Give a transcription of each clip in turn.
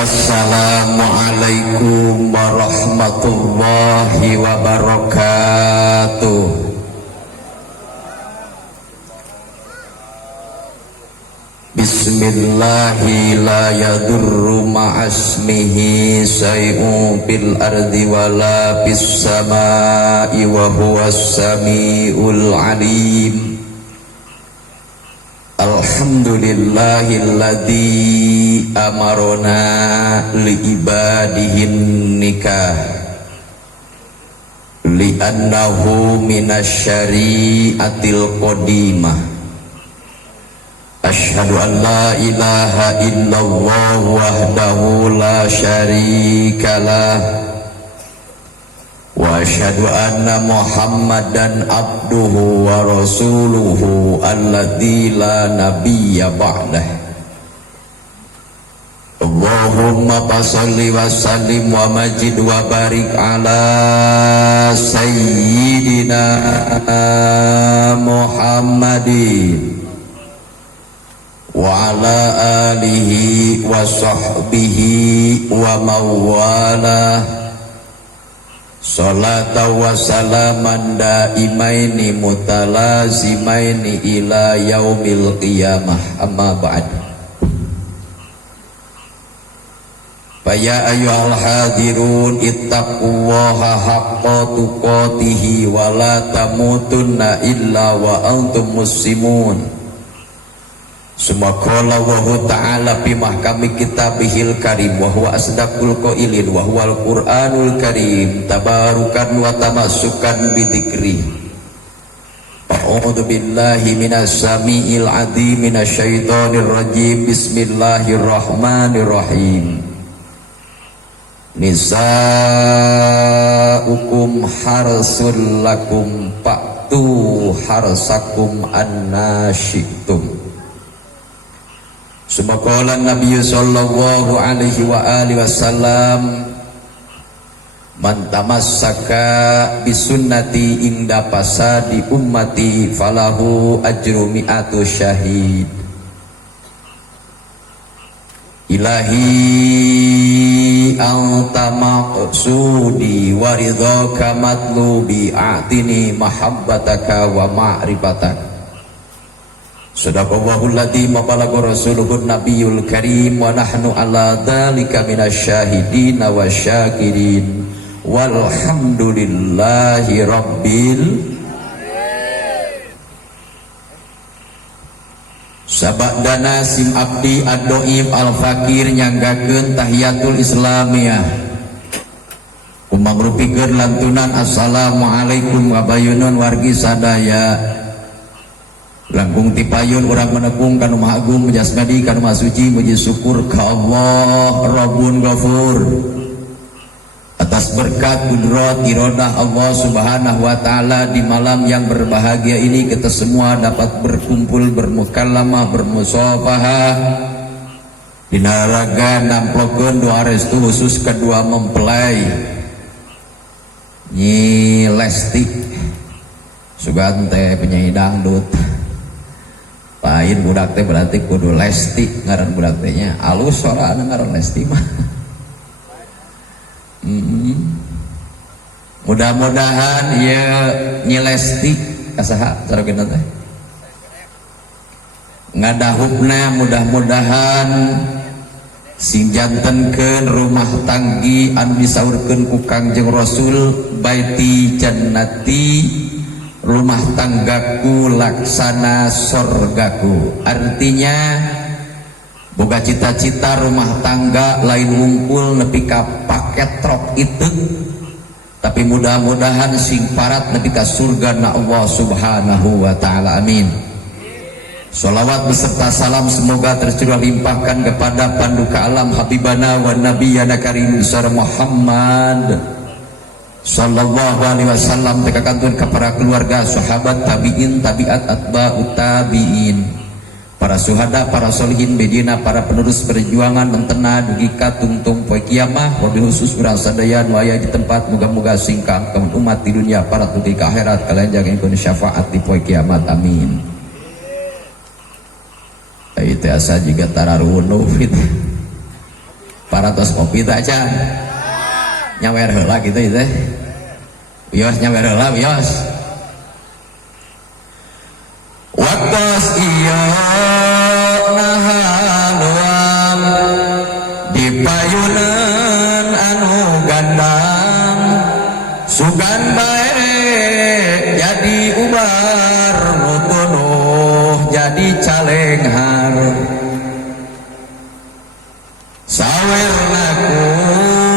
Assalamualaikum warahmatullahi wabarakatuh. Bismillahi la yadurru ma'asmihi say'un fil ardi wala fis samai wa huwas samiul alim. Alhamdulillahilladzi amarona li ibadihin nikah li'annahu minasyari'atil qadimah. Asyhadu an la ilaha illallah wahdahu la syarikalah wa asyhadu anna Muhammadan abduhu wa rasuluhu alladzi la nabiyya ba'dah. Allahumma fasholli wa sallim wa majid wa barik ala sayyidina Muhammadin wa ala alihi wa sahbihi wa mawalah. Salatan wa salaman daimaini mutalazimaini ila yaumil qiyamah, amma ba'd. Faya ayyuhal hadirun ittaqullaha haqqa tuqatihi wa la tamutunna illa wa antum muslimun. Sumaqala wa ta'ala fi mahkami kitabihil karim wa huwa asdaqul qailin wa huwal qur'anul karim tabarukan wa tamassukan bi dzikri. A'udzu billahi minas samiil 'adim minasy syaithanir rajim. Bismillahirrahmanirrahim. Nisa'ukum harsul lakum fa'tu harsakum anna syi'tum. Subhaqala Nabi sallallahu alaihi wa alihi wasallam, man tamassaka bisunnati inda fasadi ummati falahu ajru mi'atu syahid. Ilahi anta maqsudi wa ridhaka matlubi a'tini mahabbataka wa ma'rifataka. Sadaqallahul ladzi mabalagha rasuluhun nabiyul karim wa nahnu ala dzalika minasyahidin wa syakirin walhamdulillahi rabbil sabadana sim abdi ad-doib al-fakir nyanggakeun tahiyatul islamiyah kumangrupikeun lantunan assalamualaikum wabayunun wargi sadaya. Langkung tipayun orang menekung kanu maha agung menjasmadi kanu maha suci muji syukur ka Allah Rabbun Ghafur atas berkat kudrat iradah Allah subhanahu wa ta'ala. Di malam yang berbahagia ini kita semua dapat berkumpul, bermukallamah, bermusafahah dina raga namplokeun doa restu khusus kedua mempelai Nyi Lesti Sugante penyanyi dangdut. Pain budak teh berarti kudu Lesti ngaran budak teh nya alus soalna ngaran Lesti mah. Mudah-mudahan ya Nyi Lesti kasaha cara kita teh ngadahupna mudah-mudahan sing jantenkeun rumah tanggi anu disaurkeun ku Kangjeng Rasul baiti jannati rumah tanggaku laksana sorgaku. Artinya boga cita-cita rumah tangga lain wungkul nepi ka paket trok itu, tapi mudah-mudahan sing parat nepi ka surga na Allah subhanahu wa ta'ala, amin. Salawat beserta salam semoga tercurah limpahkan kepada panduka alam habibana wa nabiyana karim Muhammad sallallahu alaihi wasallam, tekakantun ke para keluarga, sahabat, tabi'in, tabi'at, atba'ut tabi'in, para syuhada, para solihin, bedina, para penerus perjuangan mentena dugi ka tungtung poe kiamah, wabil khusus urang sadaya nu aya di tempat muga-muga singkang kaum umat di dunia para tuti ka akhirat kalian jagakeun syafaat di poe kiamat, amin. Itu asa juga tararunuh gitu. paratos kopi tak aja nyawer heula gitu teh wios nyawer heula wios waktos iya nahaluang di payunan anu gandang sugan bae jadi ubar nutunuh jadi calenghar sawerna ku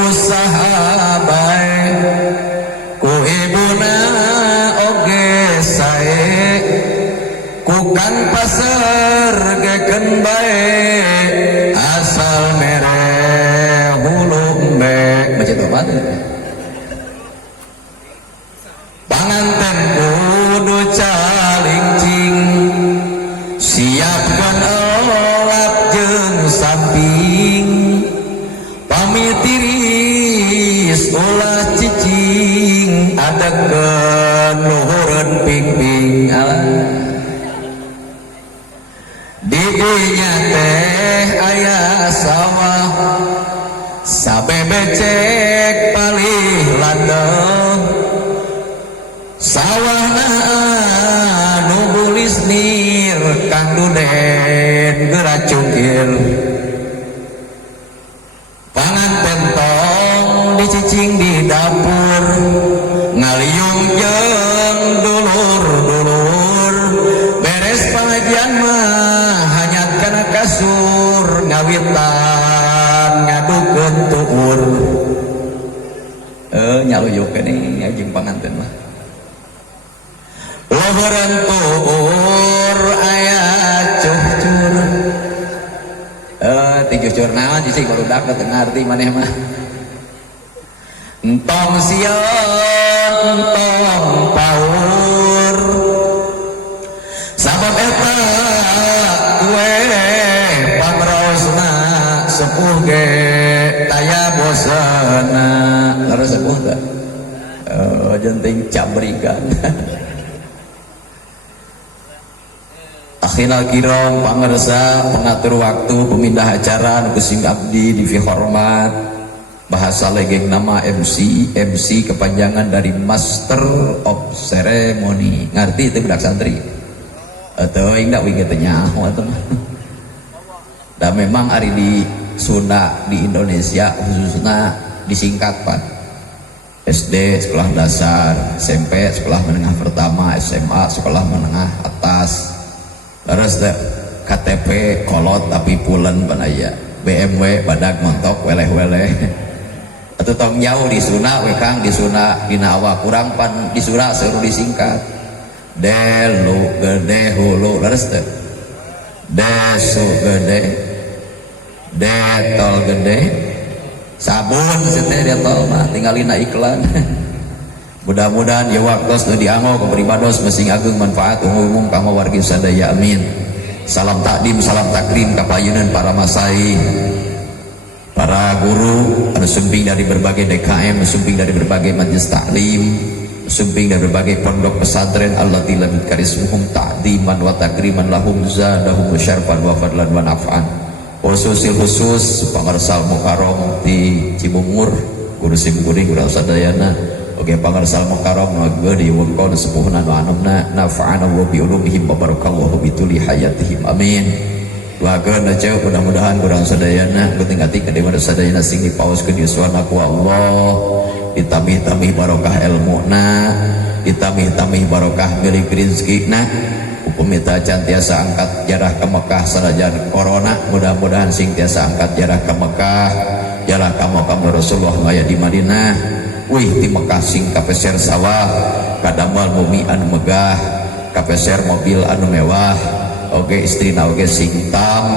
sahabai ku ibuna oge sae ku kan pasar geken bae asal mere hulu embek macet obat panganten kudu calingcing siapkan olap jeung samping pamitiris ulah cicing adekeun luhureun pingping alah di dinya teh aya sawah sabebecek palih landeng sawahna anu bulis nir kang duden geura cungkil panganten tong dicicing di dapur ngaliung jeung dulur-dulur beres pengajian mah hanya kana kasur ngawitan ngadukeun tuur nyaluyuk ini jeung panganten mah luhureun tuur aya cucur ti cucur naon sih barudak teu ngarti maneh mah entong sieun entong paur sabab eta kue pangrosna sepuh ge taya boseuna laras sepuh teh jenting cabrigan Akhinal kiram pangersa pengatur waktu pemindah acara nukusing abdi di hormat bahasa legeng nama MC kepanjangan dari Master of Ceremony ngerti itu budak santri atau ingat wiget nyaho atau dan memang hari di Sunda di Indonesia khususnya disingkat Pak SD sekolah dasar SMP sekolah menengah pertama SMA sekolah menengah atas terus KTP kolot tapi pulen panaya BMW badak montok weleh-weleh atau tong jauh di Sunda wekang di Sunda dinawa kurang pan di Sunda seru disingkat delu gede hulu terus desu gede detol gede sabun seteh detol mah tinggalina iklan mudah-mudahan ya waktos nu dianggo ke pribados mesing agung manfaat umum kanggo wargi sadaya amin salam takdim salam takrim kapayunan para masai para guru anu sumping dari berbagai DKM sumping dari berbagai majelis taklim sumping dari berbagai pondok pesantren allati lam karismuhum ta'diman wa takriman lahum zadahum syarfan wa fadlan wa naf'an khusus pangarsal mukarram di Cibungur guru simkuring guru sadayana oke pangarsal mukarram di wongkon sepuhna nu anumna nafa'ana wa bi ulumihim wa barakallahu bi tuli hayatihim amin doakeun aja mudah-mudahan kurang sadayana pentingati ka dewa sadayana sing dipaoskeun yuswana ku Allah ditamih-tamih barokah ilmuna ditamih-tamih barokah milik rezekina upamita can tiasa angkat jarah ke Mekah sanajan corona mudah-mudahan sing tiasa angkat jarah ke Mekah jarah ka makam Rasulullah ngaya di Madinah wih di Mekah sing kapeser sawah kadamel bumi anu megah kapeser mobil anu mewah oge istrina oge sing tam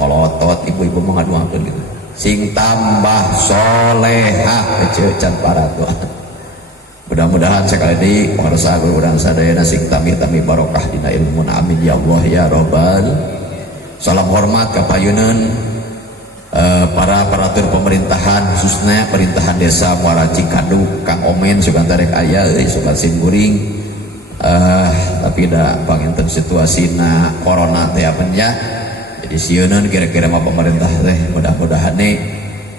molotot ibu-ibu mengaduakeun gitu sing tambah solehah can paratua mudah-mudahan sekali ini warsa guru sadayana sing tami-tami barokah dina ilmu amin ya Allah ya Rabbal salam hormat kapayunan para aparatur pemerintahan khususnya pemerintahan desa Muara Cikadu Kang Omen sugan tarek aya sugan simkuring tapi da panginten situasina corona teh apanya jadi disieun kira-kira mah pemerintah teh mudah-mudahan nih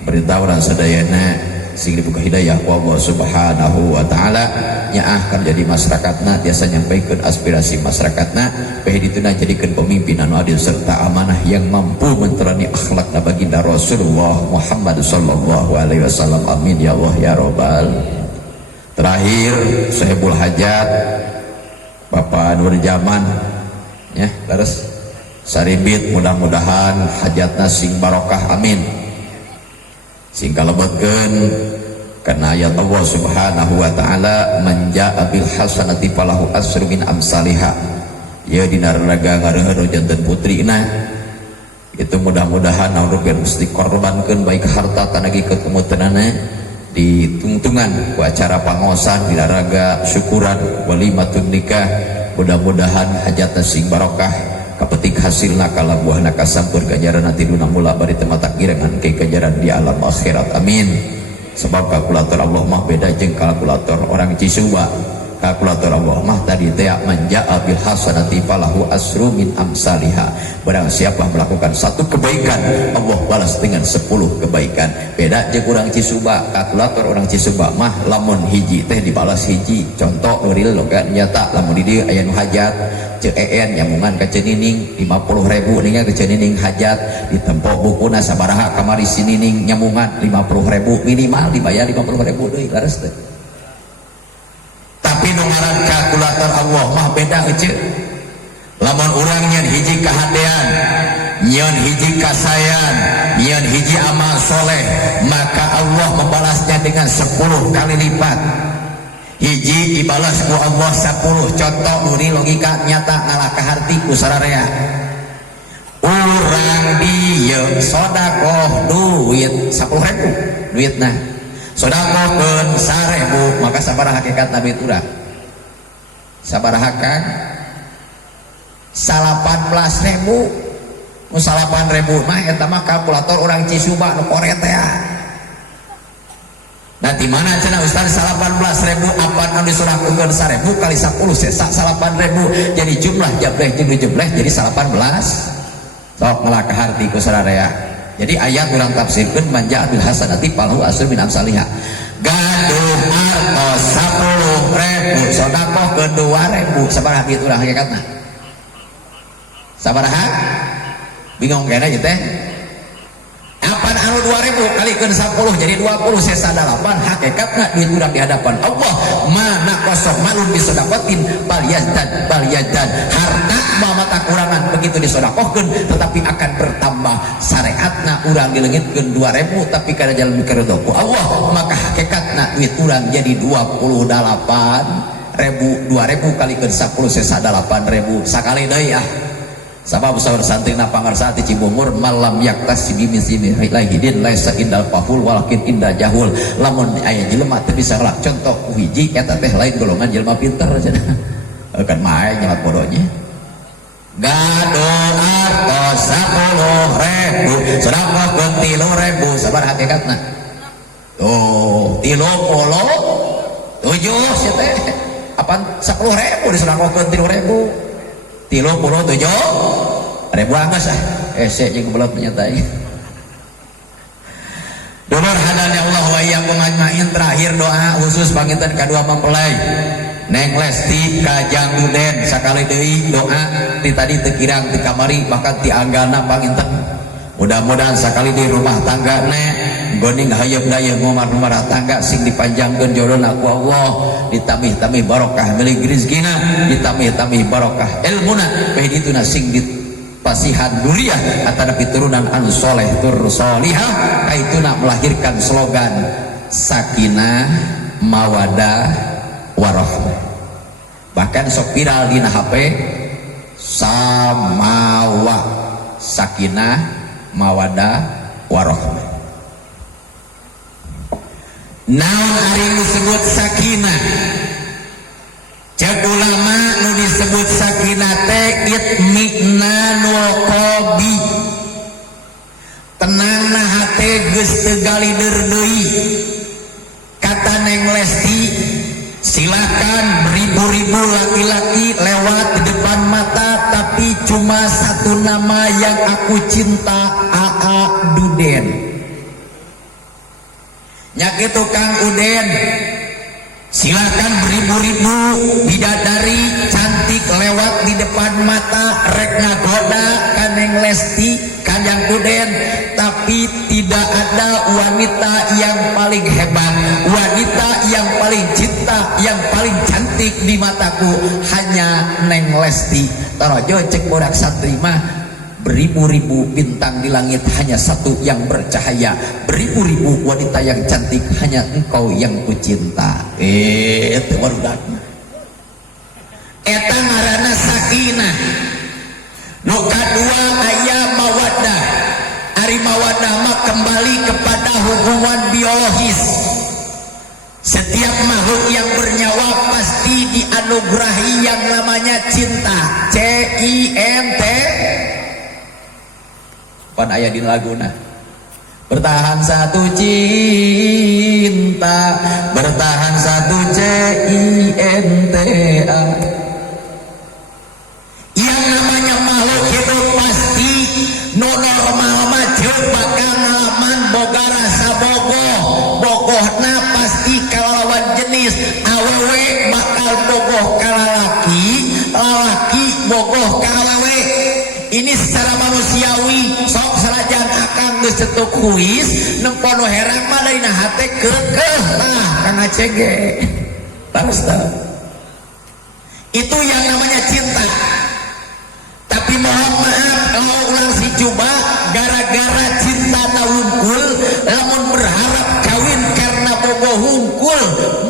perintah orang sadayana sing dibuka hidayah ku Allah Subhanahu wa taala nyaah kan jadi masyarakatna biasa nyampaikan aspirasi masyarakatna pahidituna jadikeun pemimpin anu adil serta amanah yang mampu menterani akhlakna baginda Rasulullah Muhammad sallallahu alaihi wasallam. Amin ya Allah ya rabbal. Terakhir Sahibul Hajat Bapak Nur Zaman ya terus saribit mudah-mudahan hajatna sing barokah amin sing kalebetkeun karena ayat Allah Subhanahu wa taala man jaa bil hasanati falahu asru min amsalihha ya dina raga ngareureuh janten putrina itu mudah-mudahan naon mesti korbankeun baik harta tanagi kekemutenana ditungtungan ku acara pangosan dina raga syukuran walimatun nikah mudah-mudahan hajatna sing barokah kapetik hasilna kala buahna kasampur ganjaran nanti duna mula bari teu matak girangan ke ganjaran di alam akhirat amin. Sebab kalkulator Allah mah beda jeung kalkulator orang Cisuba. Kalkulator Allah mah tadi teh manjaa bil hasanati falahu asru min amsalihha. Barang siapa melakukan satu kebaikan Allah balas dengan 10 kebaikan. Beda jeung urang Cisuba. Kalkulator orang Cisuba mah lamun hiji teh dibalas hiji. Contoh real loga nyata lamun di dieu aya nu hajat CEN nyamungan ke Cenining 50.000 ninga ke Cenining hajat ditempo bukuna sabaraha kamari Cenining nyamungan 50.000 minimal dibayar 50.000 deui laras teh. Tapi nu ngaran kalkulator Allah mah beda euceuk. Lamun urang nyeun hiji kahadean, nyeun hiji kasayan, nyeun hiji amal soleh, maka Allah membalasnya dengan 10 kali lipat. Hiji dibalas ku Allah 10. Contoh uri logika nyata ngalah kaharti ku sararea. Urang dieu sodakoh duit 10.000 duitna. Sodakohkeun 1.000 maka sabaraha hakikat nabi urang? Sabaraha Kang? 18.000. Nu 8.000 mah eta mah kalkulator urang Cisuba nu koret teh. Nah di mana cenah Ustaz 18.000 apa anu disurahkeun 1.000 kali 10 sesa 8.000 jadi jumlah jableh jeung jebleh jadi 18. Sok ngelaka harti ku sararea. Jadi ayat urang tafsirkeun man ja'a bil hasanati falahu asru min amsalihha. Gaduh arto 10.000 sedekah ke 2.000 sabaraha kitu urang hakikatna? Sabaraha? Bingung kena ieu teh? Apaan anu 2.000 kalikeun 10 jadi 20 sesa 8 hakikatna duit urang di hadapan Allah mana kosong malun disodaqatin bal yazdad harta mata kurangan begitu disodakohkeun tetapi akan bertambah syariatna urang dileungitkeun 2.000 tapi kada jalan mikeredo ku Allah maka hakikatna duit urang jadi 28.000 2.000 kalikeun 10 sesa 8.000 sakali deui ah. Sabab saur santrina pangarsati Cibungur malam yaktas bimisini lahidin laisa indal pahul walakin indah jahul lamun aya jelema teu bisa ngelak contoh hiji eta teh lain golongan jelema pinter cenah kan mae nyelat bodohnya gaduh arto 10.000 sedekah ke 3.000 sabar hakikatna tuh 30 7 sia teh apaan 10.000 disedekahkeun 3.000 37 ribu anggas ah esek jeung belum menyatai Donor hadani Allah wa iyyakum ajmain terakhir doa khusus panginten kadua mempelai Neng Lesti Kajang Duden sakali deui doa ti tadi teu kirang ti kamari bahkan ti anggana panginten mudah-mudahan sakali di rumah tangga goning hayeup dayeuh ngomar-ngomar tangga sing dipanjangkeun jodohna ku Allah ditamih-tamih barokah milik rezekina ditamih-tamih barokah ilmuna pahidituna sing dipasihan duriah atana piturunan anu soleh tur solihah kaituna melahirkan slogan sakinah mawadah warahmah bahkan sok viral dina HP samawa sakinah mawadah warahmah naon ari disebut sakinah cek ulama nu disebut sakinah teh itminanul qalbi tenangna hate geus teu galider deui kata Neng Lesti silakan beribu-ribu laki-laki lewat di depan mata tapi cuma satu nama yang aku cinta AA Duden. Nyakitu Kang Uden, silakan beribu-ribu bidadari cantik lewat di depan mata rek ngagoda Kaneng Lesti Kanjang Uden, tapi tidak ada wanita yang paling hebat, wanita yang paling cinta, yang paling cantik di mataku hanya Neng Lesti. Tarajo cek bodak satri mah beribu-ribu bintang di langit hanya satu yang bercahaya, beribu-ribu wanita yang cantik hanya engkau yang kucinta. Teu barudak eta ngaranna sakinah. Nu kadua aya mawaddah. Ari mawaddah mah kembali kepada hubungan biologis. Setiap makhluk yang bernyawa pasti dianugerahi yang namanya cinta. C-I-N-T. Pan aya di laguna. Bertahan satu cinta, bertahan satu C-I-N-T-A. Yang namanya makhluk hidup pasti nu normal mah ceuk bakal ngalaman boga rasa bogoh. Bogohna pasti kalawan jenis. Awewe bakal bogoh ka lalaki, lalaki bogoh ka awewe. Ini secara manusiawi. Sok salajan akang geus cetuk kuis nempono herang mah daina hate keukeuh tah Kang Aceh ge. Terus tahu. Itu yang namanya cinta. Tapi mohon maaf kalau ulang si coba gara-gara cinta na hungkul, lamun berharap kawin karena bogo hungkul,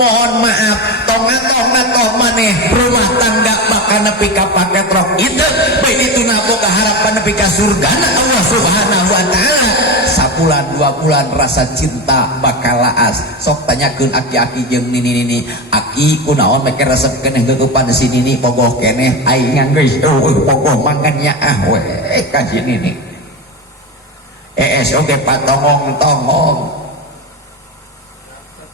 mohon maaf tong-tong maneh rumah tangga bakal nepi ka paket rok itu bae dituna boga harapan nepi ka surgana Allah Subhanahu wa taala. Sabulan 2 bulan rasa cinta bakal laas. Sok tanyakeun aki-aki jeung nini-nini, aki kunaon make resep keneh geupan si nini bogoh keneh aing geus bogoh mangannya we ka si nini. Oge patongong-tongong.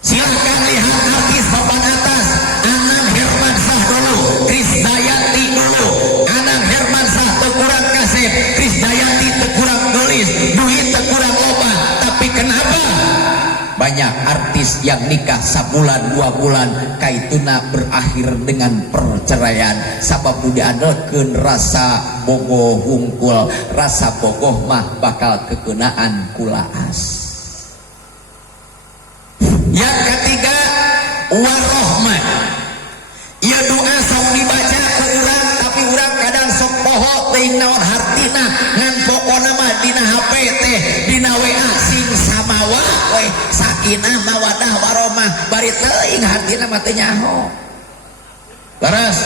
Silakan lihat artis papan atas. Anang Hermansyah dulu, Krisdayanti dulu. Anang Hermansyah teu kurang kaset, Krisdayanti teu kurang gelis, duit teu kurang loba. Tapi kenapa banyak artis yang nikah sabulan 2 bulan kaituna berakhir dengan perceraian? Sabab diandalkeun rasa bogoh hungkul. Rasa bogoh mah bakal kekeunaan kulaas. Yang ketiga, warohmah. Ya doa sok dibaca ke urang, tapi urang kadang sok poho teuing naon hartina ngan pokona mah dina HP teh dina WA sing samawa we sakinah mawadah warahmah bari teuing hartina mah teu nyaho. Leres.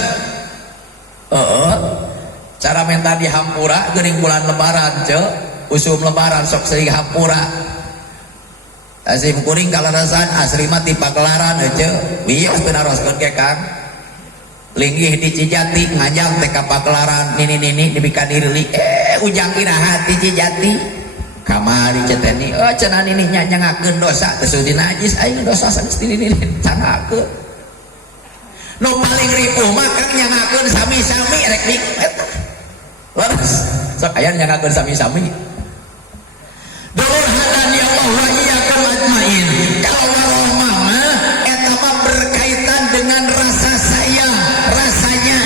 Cara menta dihampura geuning bulan lebaran ceuk, usum lebaran sok seuing hampura. Asim kuring kalarasan asri mah ti pagelaran ceuk. Wios teu naroskeun ke Kang. Linggih di Cijati ngajang teh ka pagelaran nini-nini dibika dirili. Ujang iraha di Cijati. Kamari ceteni, cenah nini nyangakeun dosa teu sudi najis aing dosa sanes nini cangakeun. Nu paling ripuh mah Kang nyangakeun sami-sami rek nikmat. Leres. Sok aya nyangakeun sami-sami. Dulur hadani Allah wa iyyakum ajmain. Kalau warohmah mah eta mah berkaitan dengan rasa sayang, rasanya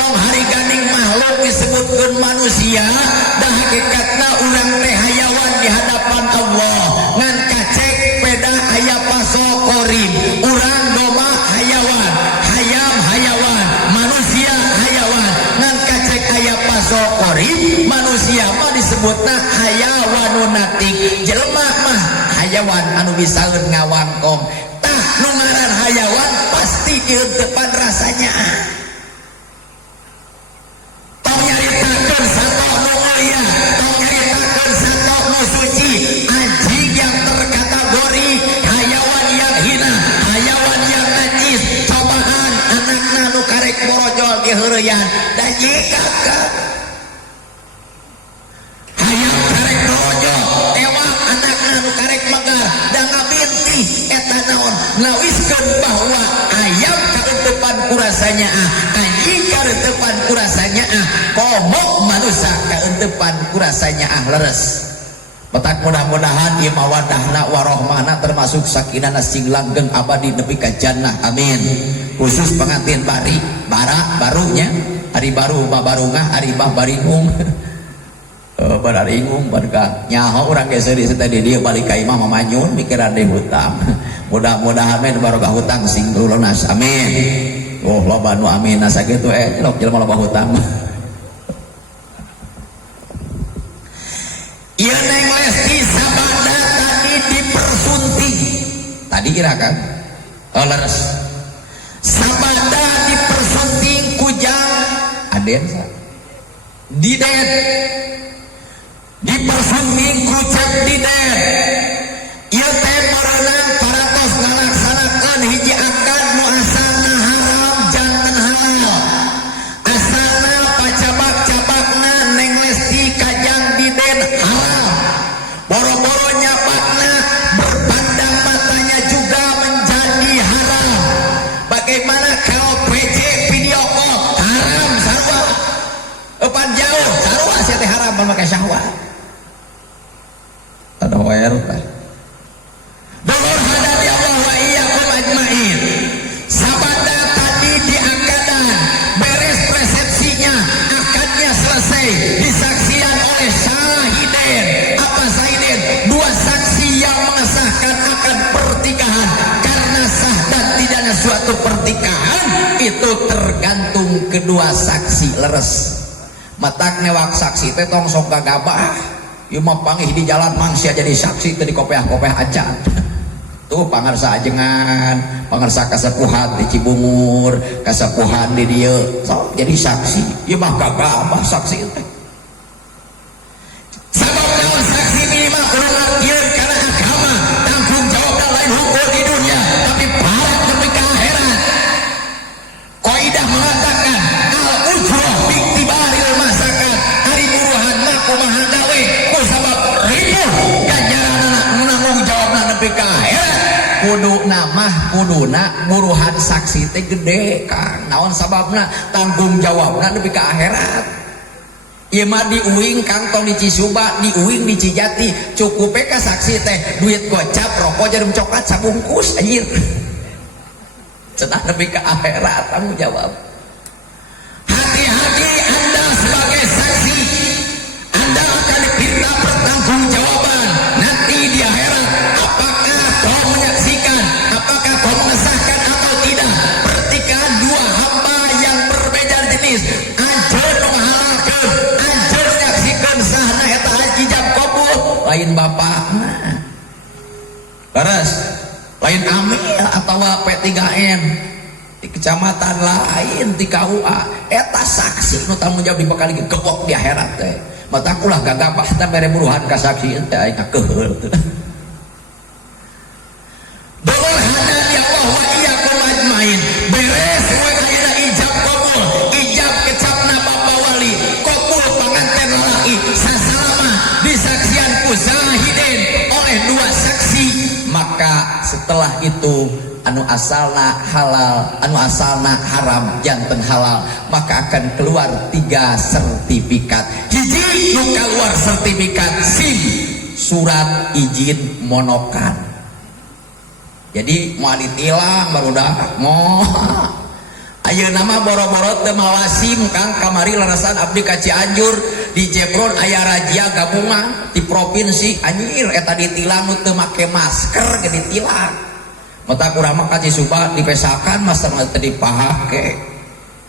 tong hari ganing makhluk disebutkeun manusia, dah hakikatna urang teh hayawan di hadapan Allah. Ngan kacek peda aya pasokorim, urang doma hayawan, hayam hayawan, manusia hayawan. Ngan kacek aya pasokorim, manusia mah disebutna hayawanun natik. Jelema mah hayawan anu bisaeun ngawangkong. Tah nu ngaran hayawan pasti dieunteupan rasanya. Tong nyaritakeun sato nu mulia, tong nyaritakeun sato nu suci. Anjing yang terkategori hayawan yang hina, hayawan yang najis. Cobaan anakna nu karek borojol ge heureuyan da jika hayam karek borojol ewak anakna nu karek megar da ngabinti eta naon ngawiskeun bahwa ayam kauntupan kurasanya anjing karentepan kurasanya komok manusia karentepan kurasanya leres. Petak mudah-mudahan ieu mawadahna warohmahna termasuk sakinana sing langgeng abadi nepi ka jannah amin. Khusus pengantin barunya hari baru babarungah hari baringung bararingung barka nyaho urang geus di tadi dia balik ka imah mamanyun mikiran deui hutang. Mudah-mudahan men barokah hutang sing lunas amin. Oh loba nu amin sakitu elok jelema loba hutang. Ieu Neng Lesti sabada tadi dipersunting. Tadi kira kan? Leres. Sabada dipersunting kujang aden sa. Diden. Dipersunting kujang diden. Ieu teh merenang paratos ngalaksanakeun hiji akad nu asalna haram janten halal. Asalna pacabak-cabakna Neng Lesti kajang diden haram. Boro-boro nyapakna berpandang matanya juga menjadi haram. Bagaimana kalau PC video call haram sarua. Epan jauh sarua sia teh haram memakai syahwat. Ada wae tah. Dulur hadap ya Allah wa iyyakum ajmain. Sabada tadi diangkatan beres resepsinya, akadnya selesai, disaksikan oleh syahiden. Apa syahiden? Dua saksi yang mengesahkan akad pertikahan. Karena sah dan tidaknya suatu pertikahan itu tergantung kedua saksi leres. Matak newak saksi teh tong sok gagabah. Ieu mah pangih di jalan mangsia jadi saksi teh di kopeah-kopeah acan. Tuh pangarsa ajengan, pangarsa kasepuhan di Cibungur, kasepuhan di dieu sok jadi saksi. Ieu mah gagabah saksi teh. Sabab naon saksi minimal kudu ngakieun kana agama, tanggung jawabna lain hukum di dunia, tapi parat nepi ka akhirat. Kaidah mengatakan al-ujrah bi'tibaril masakan, ari buruhan mah kumaha gawe kusabab ribuh ganjaranna nanggung jawabna nepi ka akhirat. Kuduna buruhan saksi teh gede Kang. Naon sababna? Tanggung jawabna nepi ka akhirat. Ieu mah diuing Kang tong di Cisuba, diuing di Cijati, cukup ka saksi teh duit gocap, rokok jarum coklat sabungkus anjir. Cenah nepi ka akhirat tanggung jawab. Hati-hati Anda sebagai saksi. Anda akan diminta pertanggungjawaban nanti di akhirat. Apakah kau menyaksikan, apakah kau mengesahkan atau tidak pertikahan dua hamba yang berbeda jenis? Anjeun menghalalkeun, anjeun menyaksikan sahna eta ijab kabul, lain bapakna. Beres. Lain amil atau P3M di kecamatan lain di KUA eta saksi nu tanggung jawab dibekali gebok di akhirat teh. Mata kulah gagabah teh mere buruhan ka saksi teh aing keheul teh. Dulur hadap ya Allah wa iyyakum ajmain. Beres we ayeuna ijab kabul, ijab kecapna bapa wali, kabul panganten lalaki sasalama disaksian ku zahidin oleh dua saksi. Maka setelah itu anu asalna halal, anu asalna haram janten halal, maka akan keluar 3 sertifikat. Hiji nu keluar sertifikat SIM, surat izin monokan. Jadi mau ditilang barudak moh. Ayeuna mah boro-boro teu mawa SIM Kang kamari larasan abdi ka Cianjur di Jebron aya razia gabungan di provinsi anjir eta ditilang nu teu make masker ge ditilang. Mata kurang mah ka Cisuba dipesakan masker teu dipahake.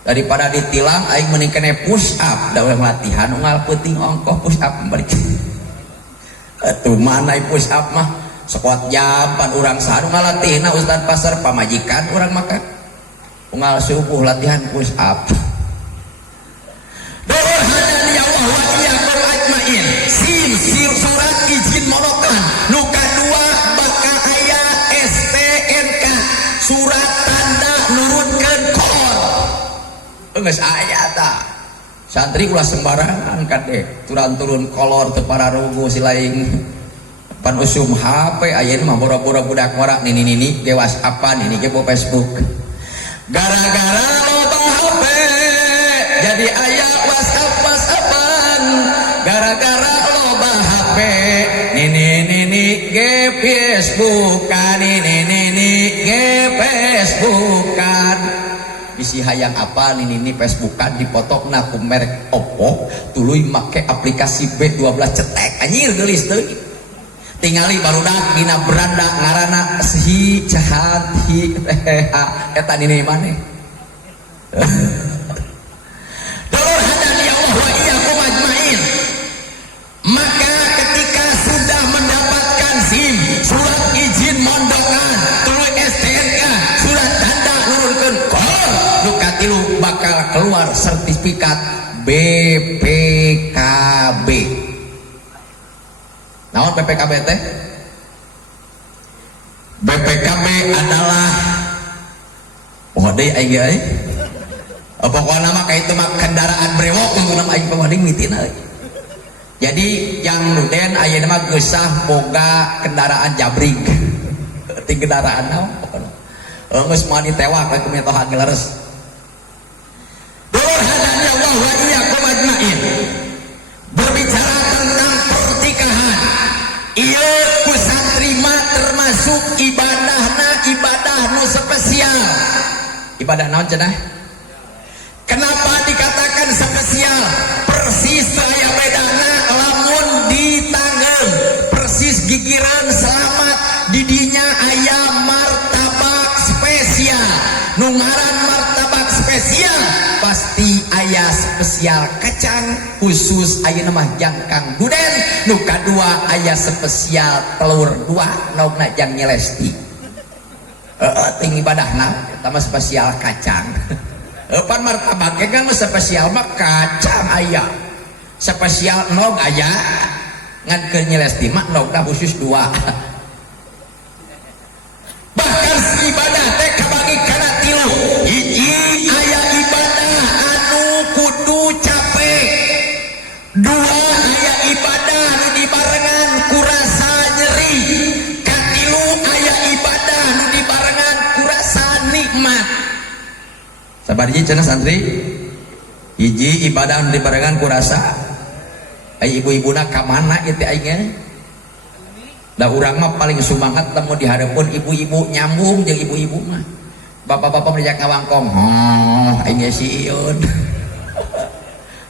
Daripada ditilang aing mending kene push up da urang latihan unggal peuting ongkoh push up balik. Atuh mana push up mah sekuat jaban urang saha nu ngalatihna Ustaz Pasar pamajikan urang makan. Unggal subuh latihan push up. Dulur hadap ya Allah wa iyyakum ajmain. SIM surat izin monokan. Nu kadua bakal aya STNK, surat tanda nurunkeun kolor. Geus aya tah. Santri ulah sembarangan kade turun kolor teu pararugu si laing pan usum HP ayeuna mah boro-boro budak ngora nini ge WhatsAppan ini ge Facebook. Gara-gara loba HP jadi aya WhatsApp-WhatsAppan gara-gara loba HP nini ge Facebookan nini ge Facebookan bisi hayang apa nini Facebookan dipotokna ku merek Oppo tuluy make aplikasi B12 cetek anjir geulis deui tingali barudak dina beranda ngaranna hi jahat hi eta nini maneh Dulur hadani Allah wa iyyakum ajmain. Maka ketika sudah mendapatkan SIM, surat izin mondokan, tuluy STNK, surat tanda nurunkeun kol, nu katilu bakal keluar sertifikat BPKB. Naon BPKB teh? BPKB adalah deui aing ge pokokna mah kaitu mah kendaraan brewok untuk nama aing pawading mitina. Jadi yang nuden ayeuna mah geusah boga kendaraan jabrig. Ting kendaraan naon pokona. Geus moal ditewak we kumetohan leres. Dulur hadani Allah wa iyyakum ajmain. Berbicara tentang pertikahan, ieu ku satrima termasuk ibadahna ibadah nu spesial. Ibadah naon cenah? Kenapa dikatakan spesial? Persis aya bedana lamun di Tangeun, persis gigiran selamat didinya aya martabak spesial. Nu ngaran martabak spesial pasti aya spesial kacang khusus ayeuna mah jangkang duden. Nu kadua aya spesial telur dua naugna jang nyelesti. Ting ibadahna eta mah spesial kacang. Pan martabak kan spesial mah kacang aya. Spesial nog aya. Ngan keur nyelesti mah nogna khusus dua. Bahkan si ibadah teh kabagi kana tilu. Hiji aya ibadah anu kudu capek. Dua aya ibadah anu dibarengan ku rasa nyeri. Katilu aya ibadah anu dibarengan ku rasa nikmat. Sabar hiji cenah santri. Hiji ibadah anu dibarengan ku rasa ai ibu-ibuna ka mana ieu teh aing. Da urang mah paling sumangat lamun dihareupeun ibu-ibu nyambung jeung ibu-ibu mah. Bapak-bapak mejak ngawangkong. Aing ge sieun.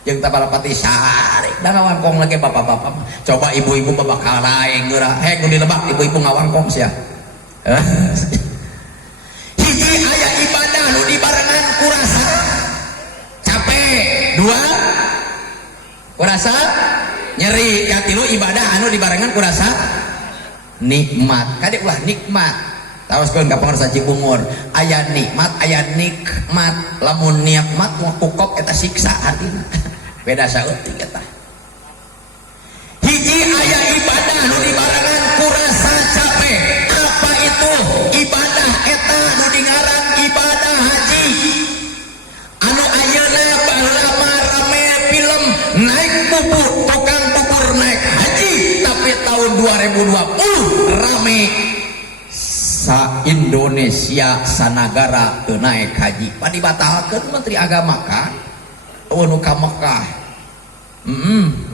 Jeung tabalapati sare. Da ngawangkong lagi bapak-bapak mah. Coba ibu-ibu babakal laeng geura. Hek nu di Lebak ibu-ibu ngawangkong sia. Hiji aya ibadah nu dibarengan ku rasa capek. Dua ku rasa nyeri. Katilu ibadah anu dibarengan ku rasa nikmat. Kade ulah nikmat. Tawaskeun ka pangarsa Cibungur. Aya nikmat, aya nikmat. Lamun nikmat moal kukop eta siksa artina. Beda saeutik eta. Hiji aya ibadah nu dibarengan ku rasa capek. Apa itu? Ibadah eta nu dingaran ibadah haji. Anu ayeuna baheula rame film naik bubur, tukang bubur naik haji, tapi tahun 2020 rame sa Indonesia sanagara teu naik haji. Padibatalkeun Menteri Agama ka nu ka Mekah.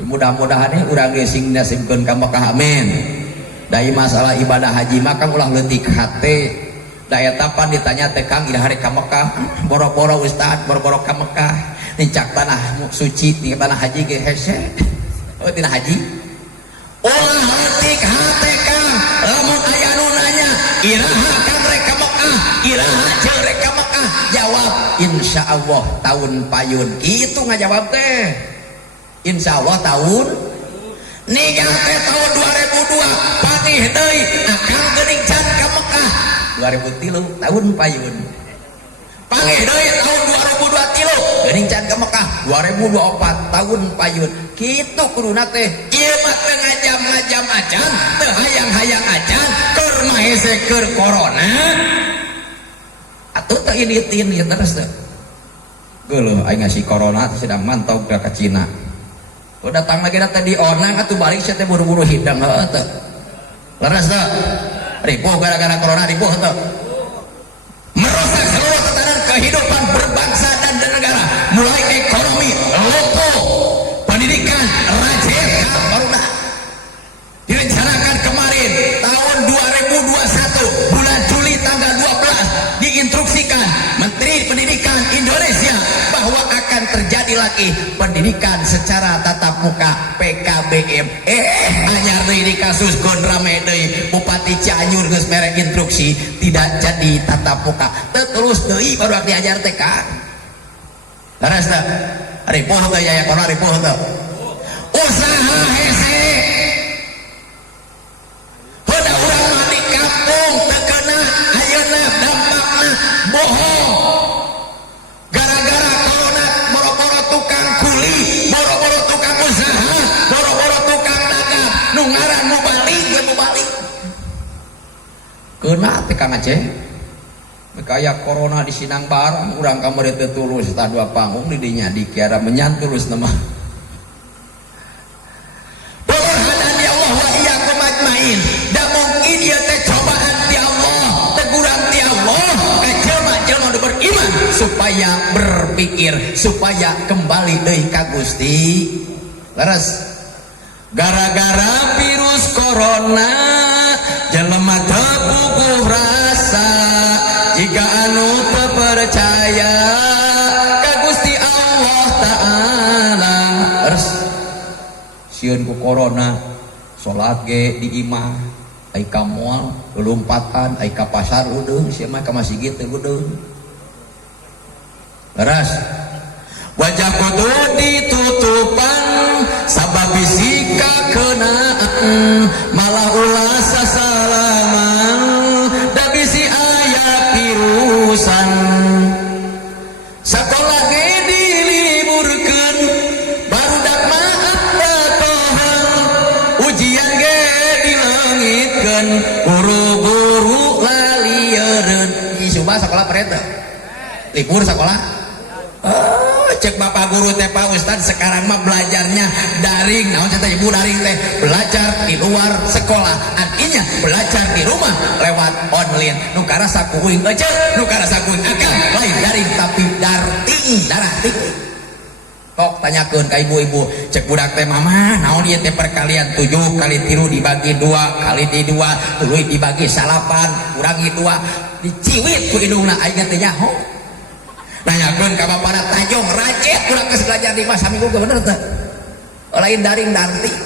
Mudah-mudahan urang ge sing nasibkeun ka Mekah amin. Dari masalah ibadah haji mah kang ulah leutik hate. Da eta pan ditanya teh Kang ida hari ka Mekah, boro-boro ustad, boro-boro ka Mekah. Nicak tanah suci di tanah haji ge hese. Oh tina haji. Ulah leutik hate Kang, lamun aya nu nanya, iraha Kang rek ka Mekah, iraha ceuk rek ka Mekah? Jawab, insyaallah tahun payun. Itu ngajawab teh. Insyaallah tahun ninggal teh tahun 2002 panih deui akang geuning can ka Mekah 2003 tahun payun. Panggih deui tahun 2023 geuning can ka Mekah 2024 tahun payun. Kitu kuduna teh ieu mah teu ngajam-ngajam acan, teu hayang-hayang acan, keur mahese keur corona. Atuh teu iditin ieu terus teh. Geuleuh aing si corona sedang mantau ka Cina. Udah datang lagi tadi onang atuh balik sia teh buru-buru hidang heuh teh. Leres teh. Ripuh gara-gara corona ripuh teh. Merusak seluruh tatanan kehidupan berbangsa dan negara, mulai ekonomi, terjadi lagi pendidikan secara tatap muka PKBM. Anyar deui kasus Gondrame deui Bupati Cianjur geus mere instruksi tidak jadi tatap muka. Teu terus deui baru diajar teh Kang. Leres teh. Ripuh teh ya kana ripuh teh. Usaha hese. Heuda urang mah di kampung teu keuna ayeuna dampakna bohong. Gara-gara corona boro-boro tukang kuli, boro-boro tukang usaha, boro-boro tukang dagang, nu ngaran nu balik. Keuna teh Kang Aceh. Kaya corona di Sinang barang, urang kamari teu tulus tah dua panggung di dinya dikiara menyan tulus nama. Burhanan ya Allah wa iyyakum ajmain. Da mungkin ieu teh cobaan ti Allah, teguran ti Allah ka jelema-jelema nu beriman supaya berpikir, supaya kembali deui ka Gusti. Leres. Gara-gara virus corona jelema teu puguh rasa. Jika anu percaya ka Gusti Allah Ta'ala harus sieun ku corona salat ge di imah ai ka moal lumpatan ai ka pasar udeung sia mah ka masjid teh udeung leres wajah kudu ditutupan sabab bisika keunaan malah ulah sasalaman da bisi pirusan sekolah ge diliburkeun barudak maaf batohan ujian ge dileungitkeun guru-guru laliereun suba sekolah pereta libur sekolah cek bapak guru teh Pak Ustad sekarang mah belajarnya daring naon cenah ibu daring teh belajar di luar sekolah artinya belajar di rumah lewat online nu karasa kuing ece nu karasa kuing akal lain daring tapi darting kok tanyakeun ka ibu-ibu cek budak teh mama naon ieu teh perkalian 7 kali 3 dibagi 2 kali 2 tuluy dibagi 8 kurangi 2 diciwit ku indungna ayeuna teh nyaho nanyakeun ka bapana tajong rajit urang geus belajar di masa minggu bener teh lain daring darting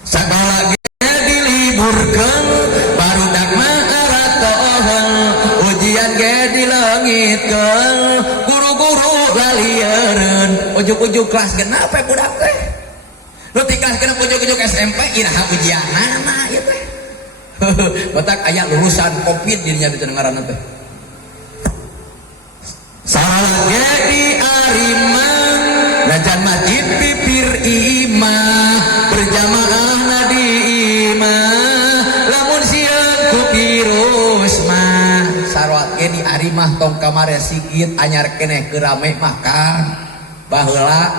sakola ge diliburkeun barudak mah aratohan ujian ge dileungitkeun guru-guru laliereun ujug-ujug kelas genep budak teh nu ti kelas genep ujug-ujug SMP iraha ujianana ieu teh batak aya lulusan Covid dirinya teh ngaranna teh salah jadi arimah najan majid pipir imah berjamaah nadi imah lamun sieun ku virus mah sarwat ge di arimah tong kamare sigit anyar keneh kerame mah Kang baheula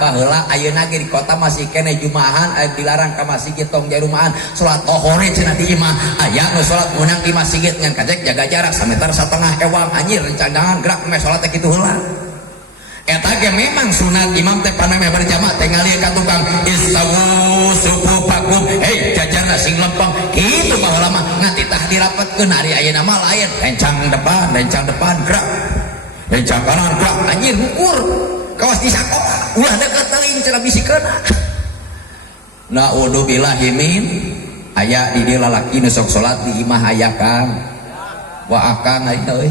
ayeuna ge di kota masih keneh jumahan aya dilarang ka masjid tong jarumahan salat tohore cenah di imah aya nu salat munang di masjid ngan kajek jaga jarak sameter satengah ewang anjir rencangan gerak meh salat teh kitu heula eta ge memang sunat imam teh pameh berjamaah teh ngalih ka tukang istawu sufufakum jajarna sing lempeng kitu baheula mah nganti tah dirapetkeun ari ayeuna mah lain rencang depan gerak rencang kanan gerak anjir ukur kawas di sakola ulah deket teuing cenah bisikeun naudzubillahi min aya di dieu lalaki nu sok salat di imah aya Kang wa akang aya euy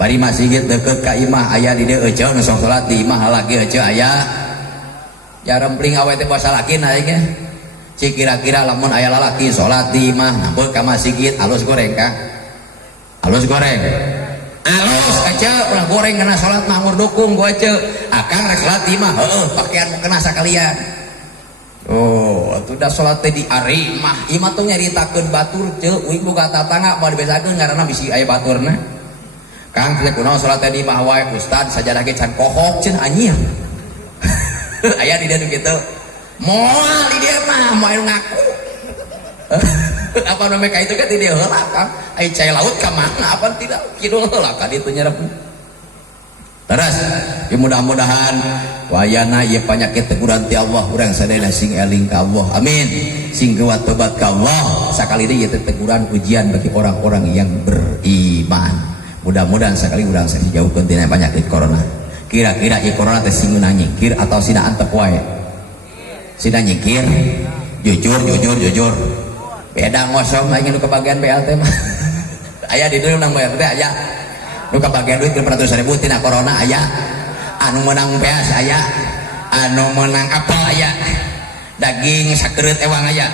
bari masjid deket ka imah aya di dieu ece nu sok salat di imah lagi ece aya jarempling awe teh basa laki na ge cik kira-kira lamun aya lalaki salat di imah nampul ka masjid alus goreng Kang alus goreng alus aja ulah goreng kena salat mah dukung gua aja akang rek salat di mah heueuh pakaian kena sakalian oh atuh da salat teh di ari mah ieu mah tong nyaritakeun batur ceuk uing boga tatangga moal dibesakeun ngaranna bisi aya baturna Kang teh kunaon salat teh di mah wae ustad sajadah ge can kohok ceun anjir aya di dieu kitu moal di dieu mah moal ngaku apa namanya itu kan tidak heula Kang ai cai laut ka mana apa tidak kidul heula ka ditu nyerep terus ya mudah-mudahan wayana ieu penyakit teguran ti Allah urang sadaya sing eling ka Allah amin sing kuat tobat ka Allah sakali deui ieu teguran ujian bagi orang-orang yang beriman mudah-mudahan sekali urang dijauhkeun tina penyakit corona Kira-kira ieu corona teh singeuna nyikir atau sina antep wae? Sina nyikir. Jujur. Beda ngosong aing nu kebagian BLT mah. Aya di dieu nang BLT aya. Nu kebagian duit 500.000 tina corona aya. Anu menang beas aya. Anu menang apel aya. Daging sakereut ewang aya.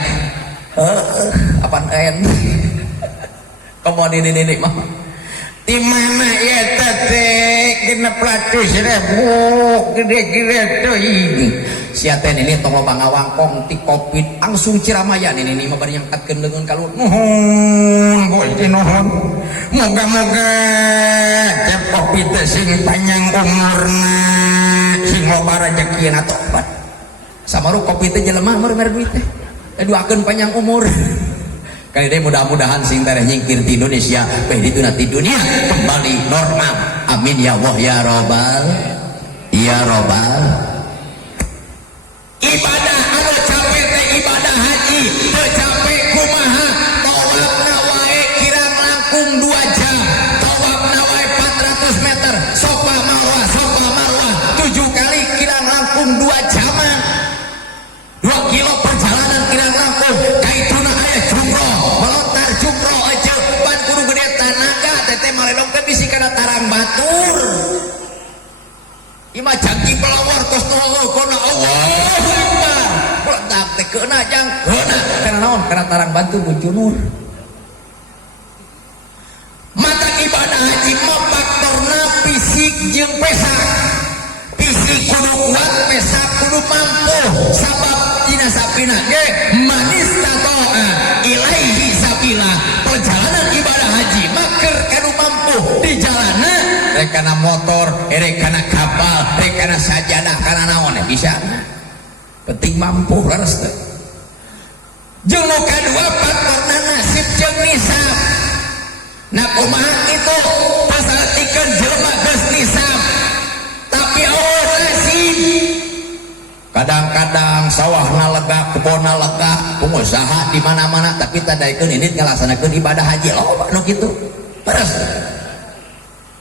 Apaan en? Komoditi ini mah. Di mana ya teh genep 100.000 gede-gede tuh ini. Siaten ini tong loba ngawangkong ti Covid langsung Ciramaya ini mah bari nyangkatkeun leungeun ka luhur. Nuhun boy nuhun. Moga-moga teh Covid teh sing panjang umurna, sing loba rezekina tobat. Samaru Covid teh jelema mere duit teh. Duakeun panjang umur. Kali ini mudah-mudahan sing tareh nyingkir di Indonesia begitu nanti dunia kembali normal, amin ya Allah ya Robbal ya Robbal. Ibadah anu capek teh ibadah haji teu capek kumaha tawafna wae kirang langkung 2 jam, tawafna wae 400 meter, Safa Marwah 7 kali kirang langkung 2 jaman, 2 kilo perjalanan kirang langkung. Kaituna aya jumroh melontar jumroh aja ban kudu gede tanaga teteh maledong teh bisi kana tarang batur ima janji pelawar tos nongol kona Allahu Akbar meledak teh keuna jang keuna kana naon kana tarang batur bujunur. Mata ibadah haji mah faktorna fisik jeung pesak. Fisik kudu kuat, pesak kudu mampu. Sabab dina sapina ge manis tatoa ilaihi sabila. Perjalanan ibadah haji maker kanu mampu di jalanan rek kana motor, rek kana kapal, rek kana sajadah, kana naon bisa. Penting mampu leres teh. Jeung nu kadua faktorna nasib jeung nisab. Nah kumaha itu pasal tikeun jelema geus nisab tapi Allah nasib. Kadang-kadang sawahna lega, kebonna lega, pengusaha di mana-mana tapi tadaikeun ini ngalaksanakeun ibadah haji loba nu kitu. Terus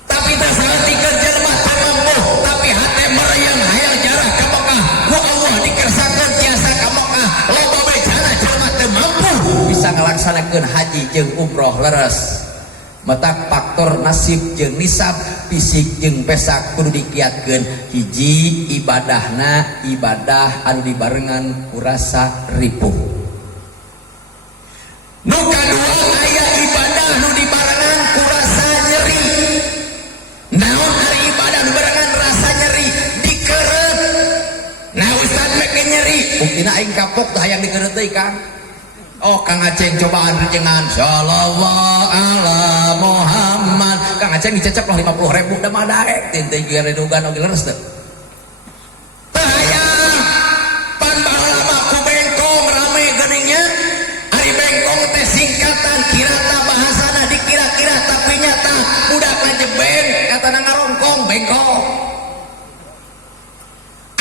tapi teu saeutik jelema teu mampu tapi hate mereyang hayang jarah ka Mekah. Ku Allah dikersakeun tiasa ka Mekah. Loba becana jelema teu mampu bisa ngalaksanakeun haji jeung umroh leres. Mata faktor nasib jeung nisab, fisik jeung pesak kudu dikiatkeun. Hiji ibadahna ibadah anu dibarengan ku rasa ripuh. Nu kadua aya ibadah nu dibarengan ku rasa nyeri. Naon ari ibadah nu barengan rasa nyeri? Dikeureut. Nah ustad make nyeri, buktina aing kapok teh hayang dikeureut deui Kang. Oh Kang Aceng cobaan rejengan sallallahu ala Muhammad. Kang Aceng dicecep lah 50.000 da mah daek tinte geure dugan oge leres teh. Teu hayang pan baheula mah ku bengkong rame geuningnya. Ari bengkong teh singkatan kirata bahasana dikira-kira tapi nyata budakna jebeng katana ngarongkong bengkong.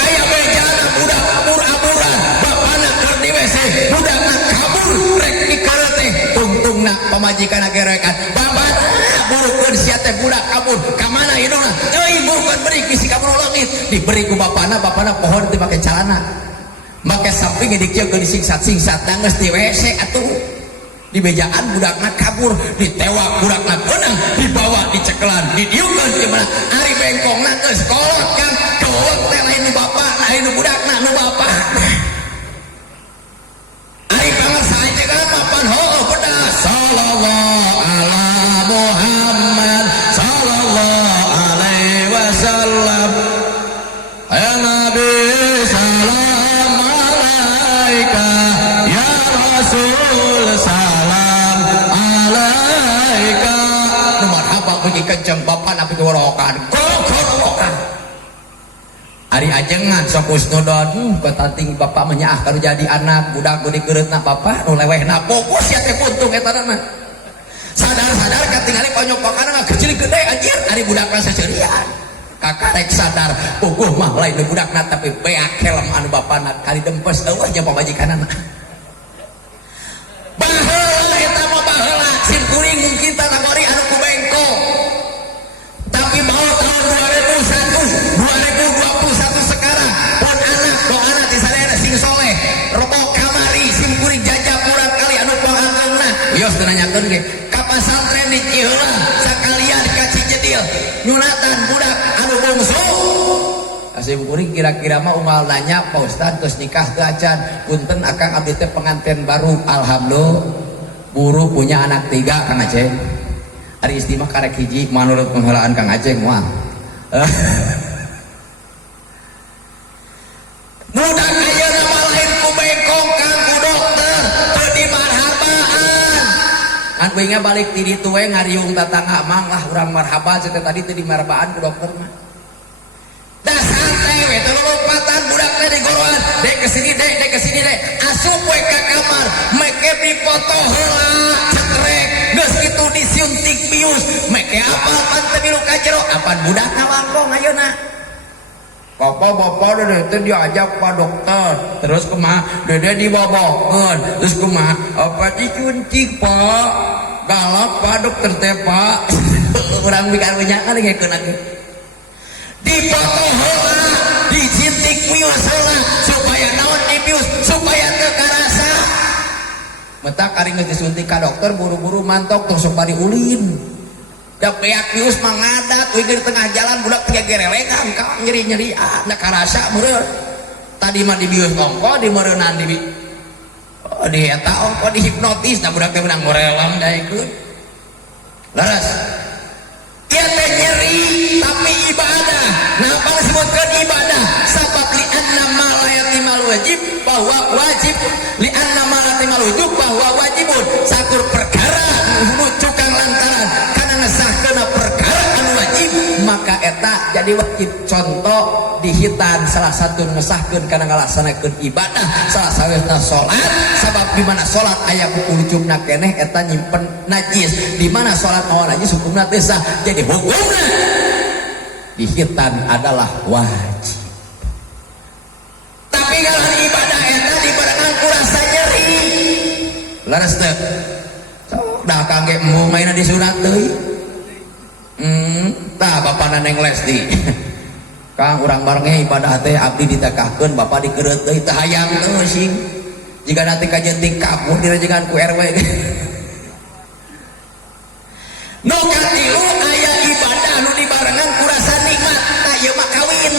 Aya bejana budak abur-aburan bapana keur di WC budakna rek dikeureut teh tungtungna pamajikanna gerekan babat burukeun sia teh budak kabur ka mana hidungna euy bukan beri bisi kabur leungit diberi ku bapana pohon teh make calana make samping dikieun disingsat-singsat geus di WC atuh di bejaan budakna kabur ditewak budakna beunang dibawa dicekelan didieukeun di mana ari bengkongna geus kolot kan kolot teh lain nu bapa lain nu budakna nu bapa ari pangarsa jeung papan heuh pedas sallallahu ala Muhammad sallallahu alaihi wasallam ya nabi salam alaika ya rasul salam alaika nu marhaba bagi kenceng bapak nabi gorokan gorokan ari ajengan sok usnudon ketanting bapak menyaah kalau jadi anak budak gede kereutna bapak nu lewehna fokus ya teh puntung eta mah sadar-sadar katingali panyokokana kecil gede anjir ari budakna seserian kakak rek sadar puguh mah lain budakna tapi beak helm anu bapana kali dempes eueuh jeung pamajikanana baheula eta mah baheula sin kuring mungkin tangori anu ku bengko tapi bawa tahun 2001 nyunatan budak anu bungsu. Asim kuring kira-kira mah umal nanya Pak Ustad terus nikah teu acan. Punten akang abdi teh pengantin baru. Alhamdulillah buru punya anak 3 Kang Aceh. Ari istimewa karek hiji menurut penghelaan Kang Aceh moal. Budak ayeuna mah lain ku bengkong Kang ku dokter teu dimarhabaan. Kan kuingnya balik ti ditu we ngariung tatangga mang lah urang marhaban teh tadi teu dimarhabaan ku dokter mah. Da santai we teu lupatan budak teh digoroan dek kesini dek asup we ka kamar make dipoto heula cetrek geus kitu disuntik bius make apal pante bilu ka jero apan budak nawangkong ayeuna. Bapak dede diajak Pak Dokter terus kumaha dede dibawakeun terus kumaha apa dicuntik Pak galak Pak Dokter teh Pak urang bikarnya kan ngeukeun lagi dipoto heula dicintik bius heula supaya naon dibius supaya teu karasa metak ari geus disuntik ka dokter buru-buru mantok tong sok bari ulin. Dak beak bius mangadat we di tengah jalan budak tiga gerelengan ka nyeri-nyeri ada karasa meureun. Tadi mah di bius ongko di meureunan di eta ongko di hipnotis da budak teh menang ngorelam daekeun. Laras. Ieu teh nyeri tapi ibadah. Napa disebutkeun ibadah? Sabab li anna ma la yatimal wajib bahwa wajib li anna ma la yatimal wujub bahwa wajibun sakur perkara cukang lantaran ngesahkeuna perkara anu wajib maka eta jadi wajib. Contoh dihitan salah satu ngesahkeun kana ngalaksanakeun ibadah salah saeueusna salat sabab di mana salat aya ujubna keneh eta nyimpen najis di mana salat mawa najis hukumna teu sah jadi hukumna dihitan adalah wajib. Tapi kalau ibadah eta dibarengan ku rasa nyeri laras teu dah kangge mau main di sunat teuing. Tah bapana Neng Lesti. Kang urang barengnya ibadah teh abdi ditekahkeun bapak dikereut teuing teh hayang teu sing. Jika nanti kajenting kapur direjengan ku RW. Nu katilu aya ibadah nu dibarengan ku rasa nikmat. Tah ieu mah kawin.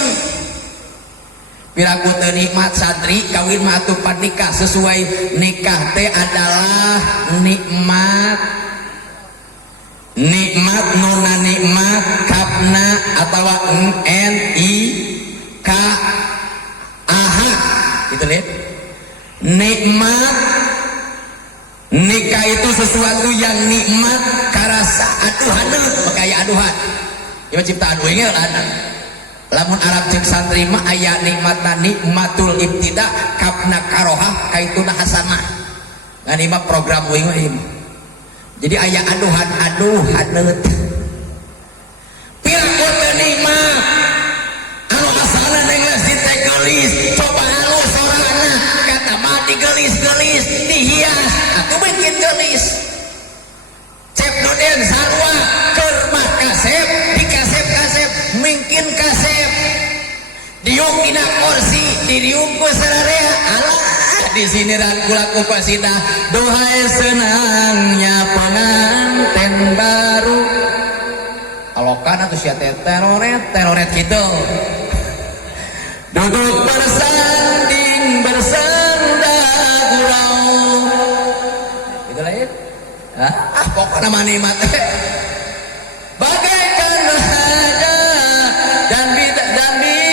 Piraku teu nikmat santri kawin mah atuh nikah sesuai nikah teh adalah nikmat nona nikmat kapna atau NIK aha gitu lihat nikmat nikah itu sesuatu yang nikmat karasa aduhan makanya aduhan ya ciptaan wengel anak lamun Arab cek santri mah aya nikmatna nikmatul ibtida kapna karohah kaituna hasanah ngan imah program wing jadi aya aduhan piraku teu nikmat anu asalna geus ditegelis coba anu sorana kata mah digelis-gelis dihias atuh bikin gelis cep duden sarua keur mah kasep dikasep-kasep mungkin kasep diung dina kursi diriung ku sararea alah di sini rangkulaku qasidah dohai senangnya pengantin baru alokan atau sia teroret gitu duduk bersanding bersenda gurau gitu lah ya pokoknya mah nikmat bagaikan raja dan bidadari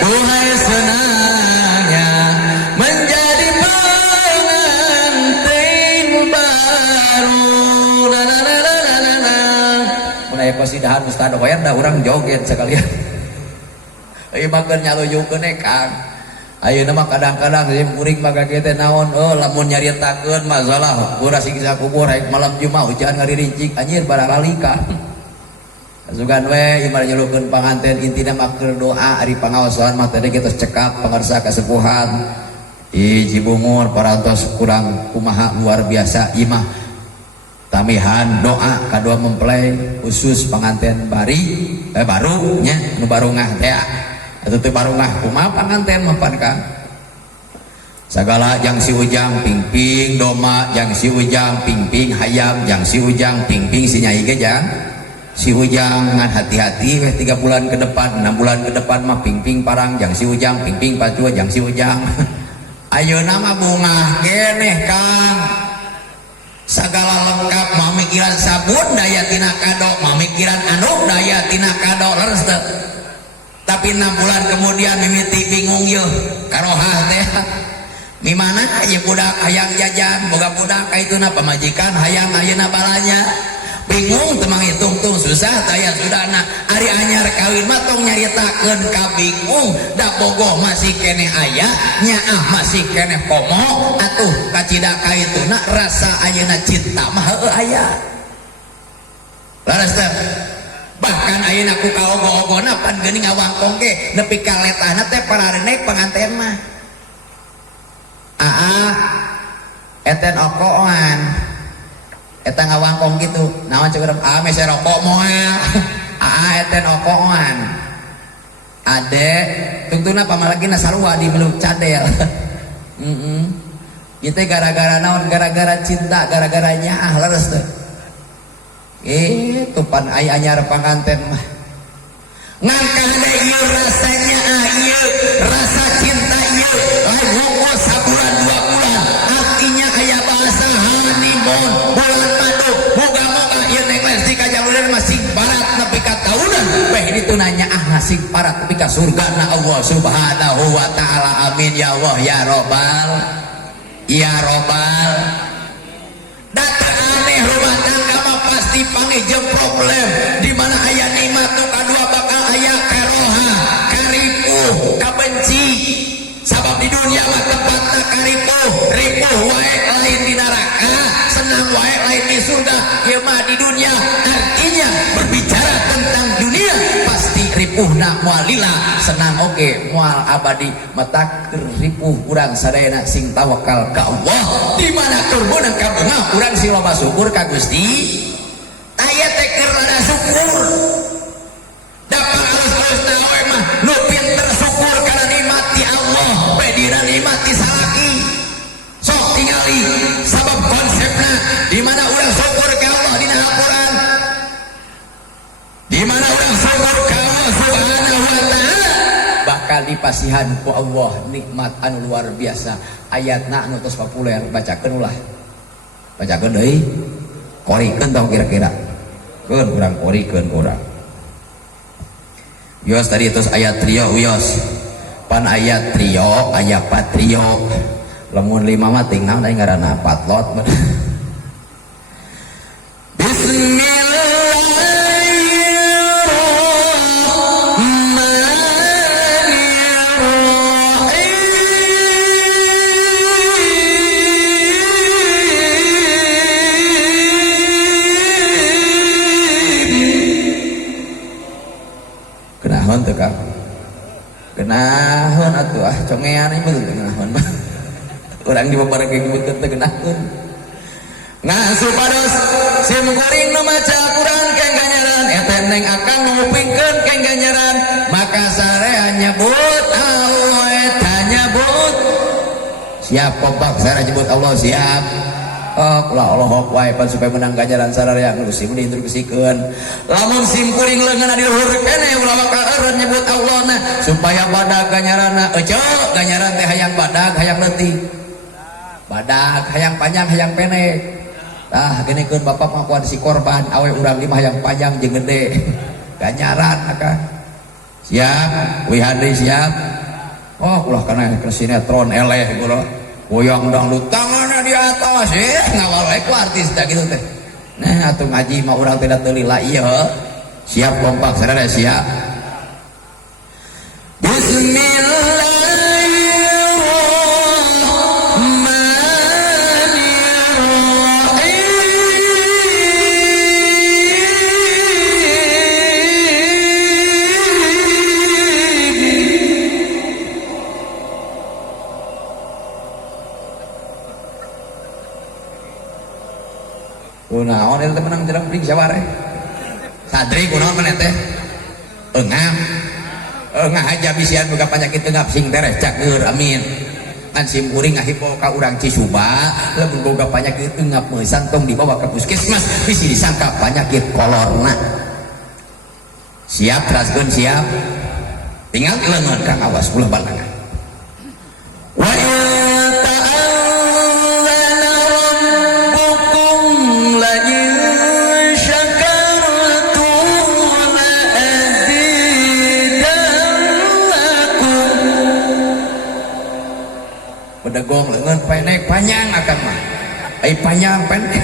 duhai senangnya menjadi pengantin baru mulai pasidahan Ustaz Hoyer dah orang joget sekalian ieu makan nyaluyukeun Kang ayeuna mah kadang-kadang ieu kuring mah kagete naon lamun nyaritakeun masalah urang siksa kubur rek malam Jumat hujan ngaririncik anjir bara lalika Sugan we ibarat nyulukeun panganten intina mah keur doa ari pangaosan mah tadi kita cekap pangarsa kasepuhan hiji bungur parantos kurang kumaha luar biasa imah tamihan doa kadua mempelai khusus panganten baru nya nu baru ngah teh atuh teu baru ngah kumaha panganten mempan Kang sagala jang si ujang pingping doma jang si ujang pingping hayam jang si ujang pingping si nyai ge jang si Ujang ngan hati-hati 3 bulan ke depan 6 bulan ke depan mah ping-ping parang jang si Ujang ping-ping patua jang si Ujang ayeuna mah bunga keneh Kang sagala lengkap mah mikiran sabun daya tina kado mah mikiran anu daya tina kado leres teh tapi 6 bulan kemudian mimiti bingung yeuh karohah teh mimana aya budak hayang jajan boga budak kaituna pamajikan hayang ayeuna balanya bingung temang hitung tung susah saya sudah nak ari anyar kawin mah tong nyaritakeun ka bingung da bogoh masih keneh aya nyaah masih keneh komo atuh kacida kaituna rasa ayeuna cinta mah heueuh aya laras teh bahkan ayeuna ku kaogo-ogona pan geuning ngawangkong ge nepi ka letahna teh pararenek panganten mah eten okoan eta ngawangkong gitu naon ceuk mese rokok moal eten okoan ade tungtuna pamalagina sarua di beluk cadel kita gara-gara naon gara-gara cinta gara-gara nyaah leres teh tupan ai anyar panganten mah ngangkah deh ieu rasanya ieu rasa cinta ieu lain hongkos sabulan 2 bulan artinya aya bahasa honeymoon bulan madu moga-moga ieu neng Lesti kajaluran masih barat nepi ka taunan beh ditu nanya masih barat nepi ka surgana Allah Subhanahu wa taala amin ya Allah ya robbal ya robbal data aneh rumah tangga mah pasti pangejem problem di mana aya nikmat nu kadua bakal aya karoha karipuh kabenci sabab di dunia mah tempatna karipuh ripuh wae lain di neraka senang wae lain di surga ieu mah di dunia artinya berbicara tentang dunia pasti ripuhna moal lila senang oge moal abadi matak ripuh urang sadayana sing tawakal ka Allah di mana keur meunang ka beungah urang sing loba syukur ka Gusti aya teh keur rada syukur dapat alus-alus nawe mah nu pinter syukur kana nikmati Allah bae dina nikmati salaki sok tingali sabab konsepna di mana urang syukur ka Allah dina Al-Qur'an di mana urang syukur ka Allah Subhanahu wa taala bakal dipasihan ku Allah nikmat anu luar biasa ayatna anu tos populer bacakeun ulah bacakeun deui korikeun tong kira-kira keun urang korikeun urang yos tadi terus ayat trio yos pan ayat trio ayat patrio lamun 5 mah ting naon aing ngaranna patlot kenaon teu Kang kenaon atuh congean ieu betul kenaon mah urang dibabareke nyebutkeun teu kenaon ngasup pados sim kuring nu maca Quran keng ganyaran eta neng akang ngupingkeun keng ganyaran maka sarea nyebut Allah eta nyebut siap kompak sarea nyebut Allah siap kula Allah wae pan supaya menang ganjaran sararea nu sim diinstruksikeun lamun sim kuring leungeunna di luhur keneh ulah bakal eureun nyebut Allahna supaya badag ganjaranna eceu ganjaran teh hayang badag hayang leutik badag hayang panjang hayang pendek tah genikeun bapak mah kuat si korban awe urang di mah hayang panjang jeung gede ganjaran akang siap wihadi siap ulah kana sinetron eleh kula goyang dangdut tanganna di atas ngawal wae ku artis da kitu teh nah atuh ngaji mah urang teh teu lila ieu siap kompak sadaya siap kunaon eta menang jalan pring saware sadri kunaon maneh teh engah aja bisian boga panyakit tengap sing beres cakeur amin kan sim kuring ngahipo ka urang Cisuba lamun boga panyakit tengap meusan tong dibawa ke puskesmas bisi disangka penyakit kolorna siap teraskeun siap tinggal leungeun Kang awas ulah balangan wa bedegong leungeun pendek panjang akan mah ai panjang pendek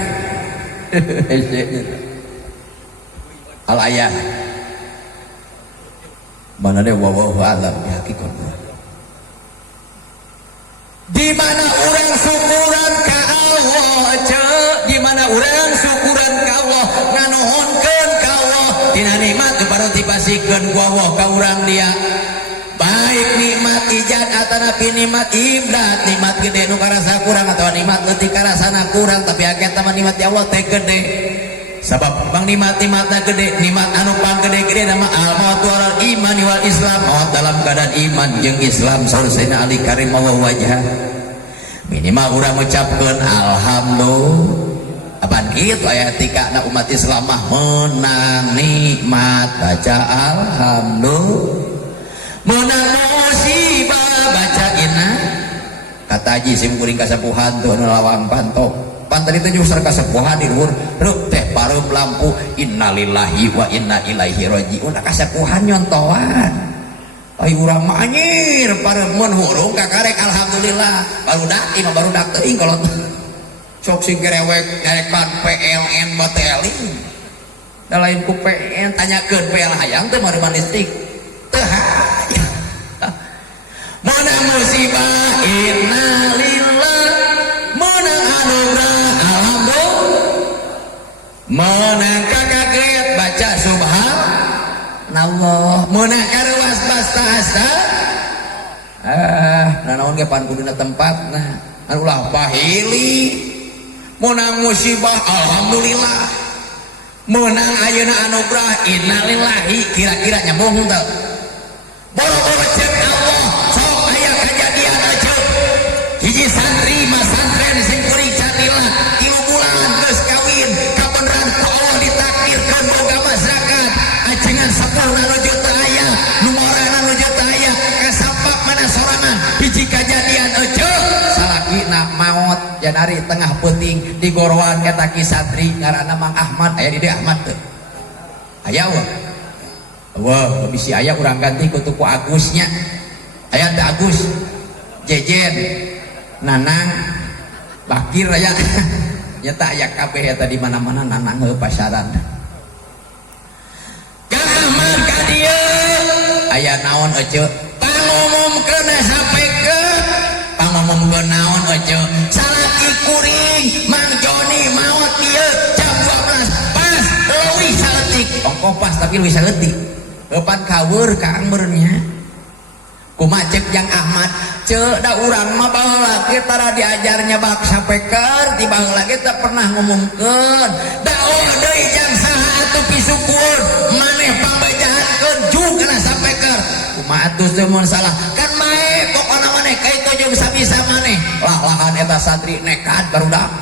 al ayah mana deh wallahu alam ya hakikat di mana orang syukuran ka Allah di mana orang syukuran ka Allah nganuhunkeun ka Allah tina nikmat baru dipasikeun ku Allah ka urang dia baik nikmat ijad atanapi nikmat iblat nikmat gede nu karasa kurang atau nikmat leutik karasana kurang tapi akeh mah nikmat di Allah teh gede sabab bang nikmatna gede nikmat anu panggede-gede nama al-maut wal iman wal islam maut dalam keadaan iman jeung Islam saurusna ali karim Allah wajah minimal urang ngucapkeun alhamdulillah apaan kitu aya tikana umat Islam mah menang nikmat baca alhamdulillah menang musibah baca inna kata Haji sim kuring kasepuhan tuh anu lawang pantok pantai itu nyusar kasepuhan di luhur ruk teh pareum lampu innalillahi wa inna ilaihi rajiun kasepuhan nyontoan ai urang mah anyir pareum mun hurung kakarek alhamdulillah barudak teuing kolot sok sing gerewek nyarekan PLN bateling da lain ku PLN tanyakeun PL hayang teh mari manistik teu hayang menang musibah innalillah menang anugerah menang kakaget baca subhanallah menang karuas basta nanaon ge pan kuduna tempatna anu ulah pahili menang musibah alhamdulillah menang ayeuna anugerah innalillahi kira-kira nyambung teu boro-boro cek Allah sok aya kejadian aja hiji santri mas santren sing kuring catilah 3 bulan geus kawin kabeneran ku Allah ditakdirkeun boga masyarakat ajengan sepuh nuju teu aya numorana nuju teu aya kasampak mana sorangan hiji kejadian aja salakina maot janari tengah peuting di gorowan eta ki santri ngaranna Mang Ahmad aya di dieu Ahmad teu aya wah bisi aya urang ganti kutu ku Agusnya aya teh Agus Jejen Nanang Bakir aya nya teh aya kabeh eta di mana-mana Nanang heuh pasaran Kang Ahmad ka dieu aya naon ece pangumumkeun sampikeun pangumumkeun naon ece salaki kuring Mang Joni maot ieu jam 12 pas leuwih saleutik ongko pas tapi leuwih saleutik depan kawur Kang meureunnya kumaha cek Jang Ahmad ceu da urang mah baheula ge tara diajarnya bak sapeker ti baheula ge teu pernah ngomongkeun da deui jang saha atuh pisukur maneh pambajahankeun jug kana sapeker kumaha atuh teu mun salah kan mae pokona maneh kaitu jeung sabisa maneh lah-lahan eta santri nekat barudak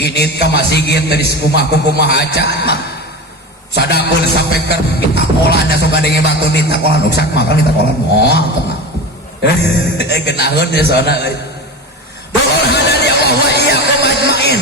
ini ka masjid teh kumaha acan mah sadapun sampai ke ditakolan ya sok adenge batu ditakolan uksak makan ditakolan moal tenang genaheun ya soalna euy doa hadan ya Allah wa iyyakum ajmain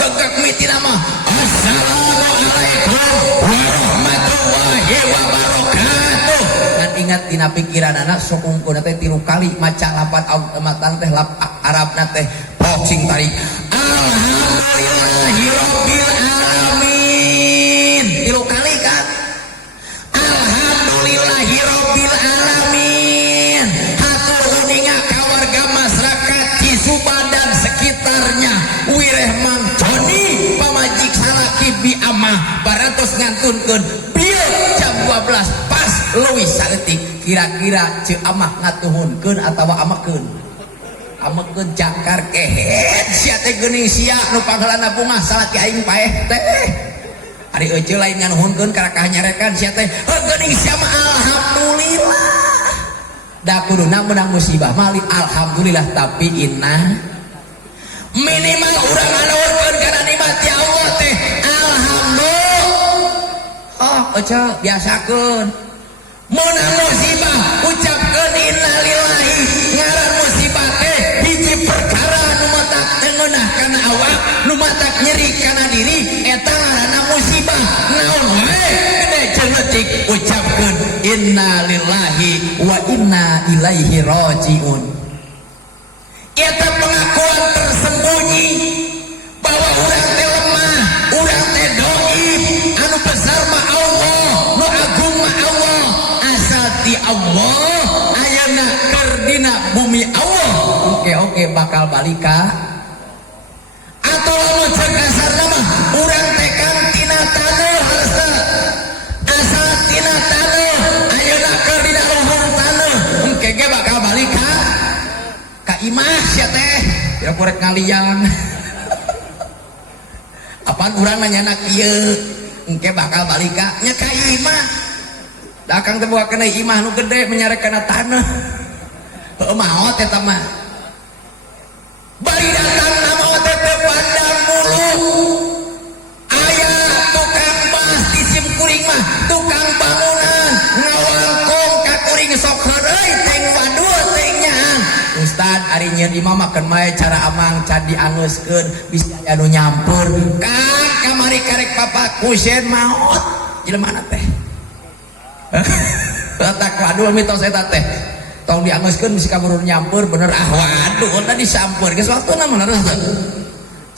gagak mitina mah assalamualaikum warahmatullahi wabarakatuh dan ingat dina pikiranana sok ungkuna teh 3 kali maca lapat matan teh lap Arabna teh pok sing tarik alhamdulillahi rabbil alamin 3 kali kan alhamdulillahi rabbil alamin hatur uninga ka warga masyarakat Cisuba dan sekitarnya wireh Mang Joni pamajik salaki bi amah barantos ngantunkeun bieu jam 12 pas leuwih saeutik kira-kira ceu amah ngatuhunkeun atawa amakeun amakeun jangkar kehet sia teh geuning sia nu panggalana bunga salaki aing paeh teh ari ece lain nganuhunkeun karakah nyarekan sia teh geuning sia mah alhamdulillah da kuduna menang musibah mali alhamdulillah tapi inna minimal urang nganuhunkeun kana nikmat ya Allah teh alhamdulillah oh ojo biasakeun mun musibah ucapkeun innalillahi ngaran musibah teh hiji perkara nu matak teu ngeunah kana awak nu matak nyeri kana diri eta ngaranna musibah naon wae gede jeung leutik ucapkeun innalillahi wa inna ilaihi rajiun. Eta pengakuan tersembunyi bahwa urang teh lemah, urang teh dhaif, anu besar mah Allah, nu agung mah Allah, asal ti Allah ayeuna keur dina bumi Allah. Oke bakal balik ka atau lamun ceuk kasarna mah urang teh kang tina taneuh harta. Asal tina taneuh ayeuna keur dina luhur taneuh, engke ge bakal balik ka imah sia teh ya korek ngaliang apaan urang nanya kieu engke bakal balik ka nya ka imah da akang teh buakeun imah nu gede menyarek kana taneuh heuh maot eta mah bari datang nama teh teh pandang mulu aya tukang bas di sim kuring mah tukang bangunan ngawangkong ka kuring sok heureui teh waduh teh nyaan Ustad ari nyieun imah makan mae cara amang can diangeuskeun bisa anu nyampur kang kamari karek papa kusen maot jelema teh tak waduh mitos eta teh tong diangeuskeun bisi kaburu nyampur bener ah waduh udah disampur geus waktuna mah leres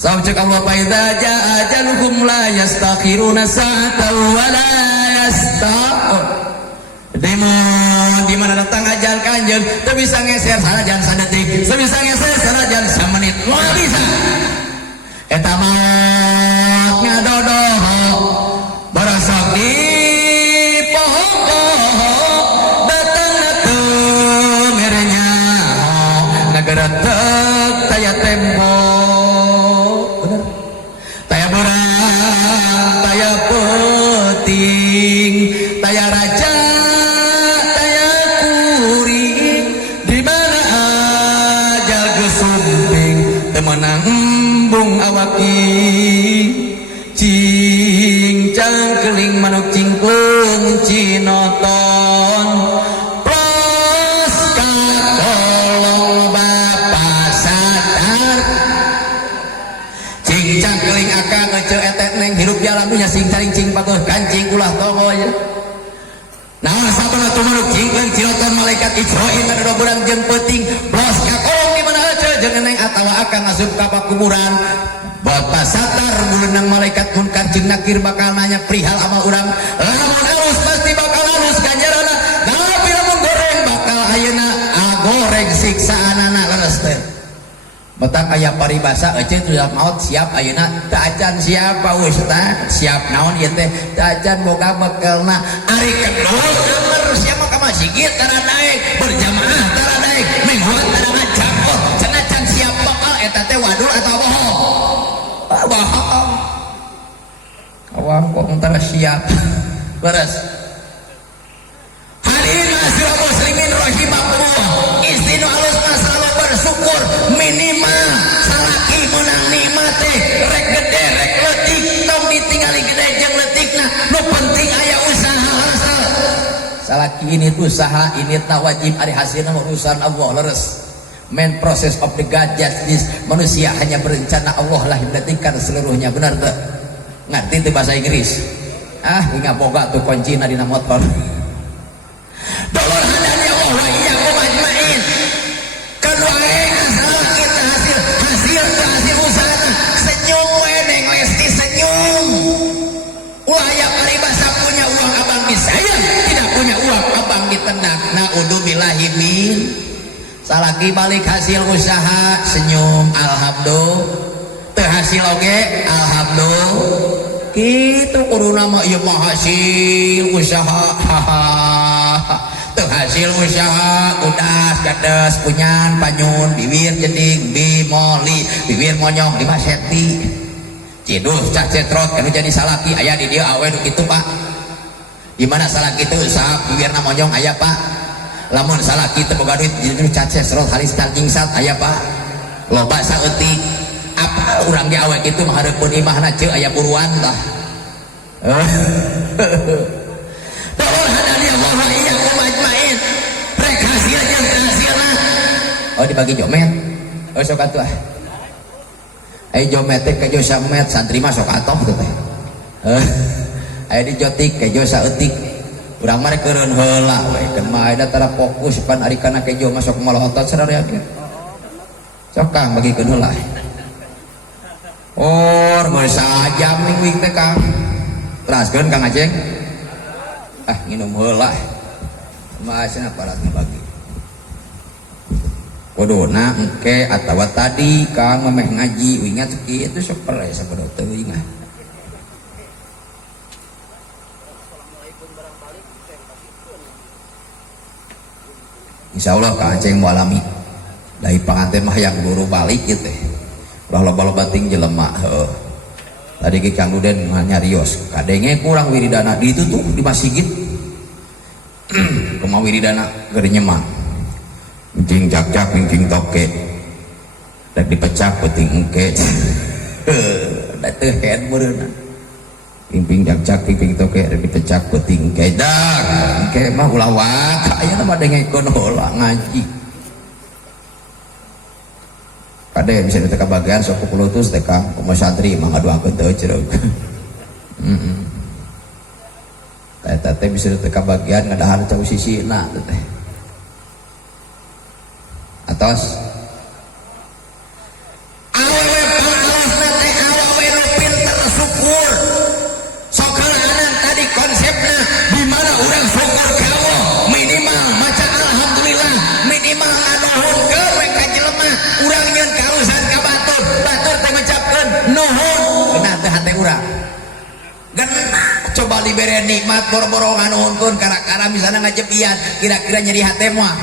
Sam cek Allah fa idza jaa ajaluhum la yastakhiruna sa'atan wa la yastaqim. Di mana datang ajal kanjeun teu bisa ngeser sanajan sadetik, teu bisa ngeser sanajan samenit. Moal bisa. Eta mah ngadodoh barasok di poho-poho datang teu merenya nagara teuk taya tempo. Bener. Taya borang, taya penting, taya raja menang embung awaki cincang keling manuk cingklung cinoton pros katolong bapak sadar cincang keling akang ngece etet neng hirup jalan punya sing caring cing pagoh kancing ulah togo ya nah sabana tu manuk cingklung cinoton malaikat Israil ada berang jeung peuting pros katolong di mana aja jeung neng atawa akan asup ka kuburan bapak satar buleunang malaikat munkar jeung nakir bakal nanya perihal amal urang lamun alus pasti bakal alus ganjaranna tapi lamun goreng bakal ayeuna goreng siksaanana leres teh metak aya paribasa ece teu maot siap ayeuna teu acan siap Pak Ustaz siap naon ieu teh teu acan boga bekelna ari kedul amer siapa ka masjid tara daek berjamaah tara daek mingguan tara ngajak cenah can siap bakal eta teh wadul atau bohong bohong awam kok antara siap beres hadirin ma'asyiral muslimin rahimakumullah istinu alus masalah bersyukur minimal salaki menang nikmat teh rek gede rek leutik tong ditinggali gede jeung leutikna nu penting aya usaha hasal salaki ini usaha ini wajib ari hasilna urusan Allah leres main process of the God justice manusia hanya berencana Allah lah yang menentukan seluruhnya benar tak ngerti itu bahasa Inggris ingat boga tuh kuncina dina motor dolor hadani Allah wa iyyakum ajmain kedua asal kita hasil usaha senyum weneng Lesti senyum ulah ya paribasa punya uang abang disayang tidak punya uang abang ditendang naudzubillahi min salaki balik hasil usaha senyum alhamdulillah terhasil oge alhamdulillah kitu kuruna mah ieu mah hasil usaha terhasil usaha udas gadas punyan panyun bibir jeding bimoli bibir monyong di maseti ciduh cah cetrot kanu jadi salaki aya di dieu awe nu kitu Pak di mana salaki teu usaha bibirna monyong aya Pak lamun salaki teu boga duit jadi caces rot halis cacing sat aya Pak loba saeutik apa urang di awek itu mah hareupeun imahna ceuk aya buruan tah Tolong hadani Allah wa iyyakum ajmain. Rek hasil jeung teu hasilna. Oh dibagi jomet. Oh sok atuh. Ai jomet teh ka jo samet santri mah sok atoh teh. Aya dijotik ke jo saeutik. Urang mah rek keureun heula we keun mah aya tara fokus pan ari kana ke jo masuk malohotot sadaya ge. Sok Kang bagikeun heula. Oh, geus sajam mingwing teh Kang. Teraskeun Kang Aceng. Ah nginum heula. Masana paratna bagi. Kuduna engke atawa tadi Kang memeh ngaji ingat kitu sok pere sapodo teuing ah. Insyaallah Kang Aceng mau alami. Dari panganten mah yang buru balik gitu. Ulah loba-loba ting jelema heuh. Tadi ki Kang Duden nyarios, kadenge kurang wiridana ditutup di masjid. Kumaha wiridana keur nyemak. Mingking jak-jak mingking toke. Rek dipecak peuting engke. Da teu head meureunna. Ping jak-jak ping toke rek dipecak peuting engke. Dak, engke mah ulah wae aya mah dengekeun heula ngaji. Kade bisa diteka bagian sok kulutus teh Kang kumaha santri mah ngaduakeun teu cereug. Eta teh bisa diteka bagian ngadahar cau sisina teh. Atos awewe pangalasna teh awewe nu pinter syukur. Sok heuleunan tadi konsepna di mana urang syukur ka Allah minimal maca alhamdulillah minimal ngadohunkeun we ka jelema urang nyeun karusan ka batur teh ngucapkeun nuhun geuna teh hate urang geuna coba dibere nikmat boro-boro nganuhunkeun kara-kara misalna ngajepian kira-kira nyeri hate moal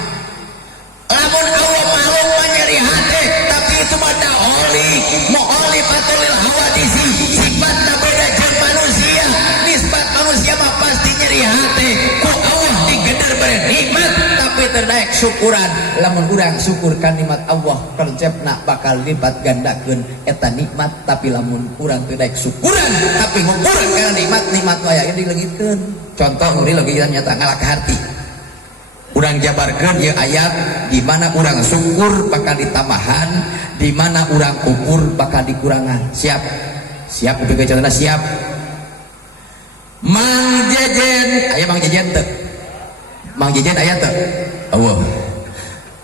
lamun Allah makhluk mah nyeri hate tapi itu mah daoli mu'oli patulil hawadisi sifatna beda jeung manusia nisbat manusia mah pasti nyeri hate ku Allah digeder bere nikmat tapi terdaek syukuran lamun urang syukurkan nikmat Allah konsepna bakal lipat gandakeun eta nikmat tapi lamun urang terdaek syukuran tapi ngumpulkeun kana nikmat waya dilegitkeun contoh uri lagi nyata ngalak hati urang jabarkeun ieu ayat di mana urang syukur bakal ditambahan di mana urang kufur bakal dikurangan siap siap upikeun contohna siap Mang Jejen aya Mang Jejen teu Mang Jejen aya teu eueuh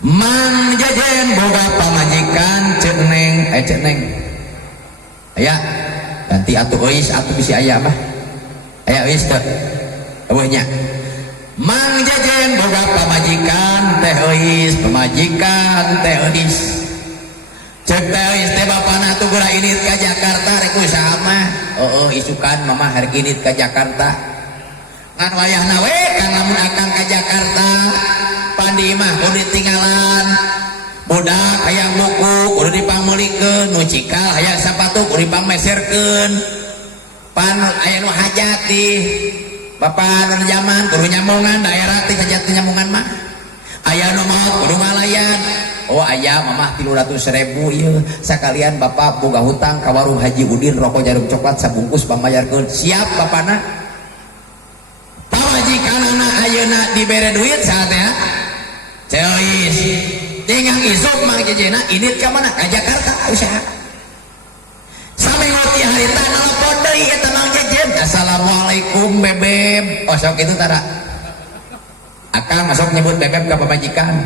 Mang Jejen boga pamajikan ceneng ceneng aya ganti atuh euis atuh bisi aya mah aya euis teu eueuh nya Mang Jejen boga pamajikan teh euis pamajikan teh euis cek teh euis teh bapana tuh gura init ka Jakarta rek usaha mah isukan mama hargi init ka Jakarta ngan wayahna we kan lamun akang ka Jakarta pandi mah kudu ditinggalan budak hayang buku kudu dipangmeulikeun nu cikal hayang sapatu kudu dipangmeserkeun pan aya nu hajat di bapak zaman kudu nyamungan daerah teh hajat nyamungan mah aya nu maot kudu ngalayan oh aya mamah 300.000 ieu sakalian bapak boga hutang ka warung Haji Udin rokok jarum coklat sabungkus pamayarkeun siap bapana pamajikanana ayeuna dibere duit saatnya ceus tinggal isuk Mang Jejena init ka mana ka Jakarta usaha samengoti harita nelpon deui eta Mang Jejen assalamualaikum bebeb oh sok itu tara akang masuk nyebut bebeb ka pamajikan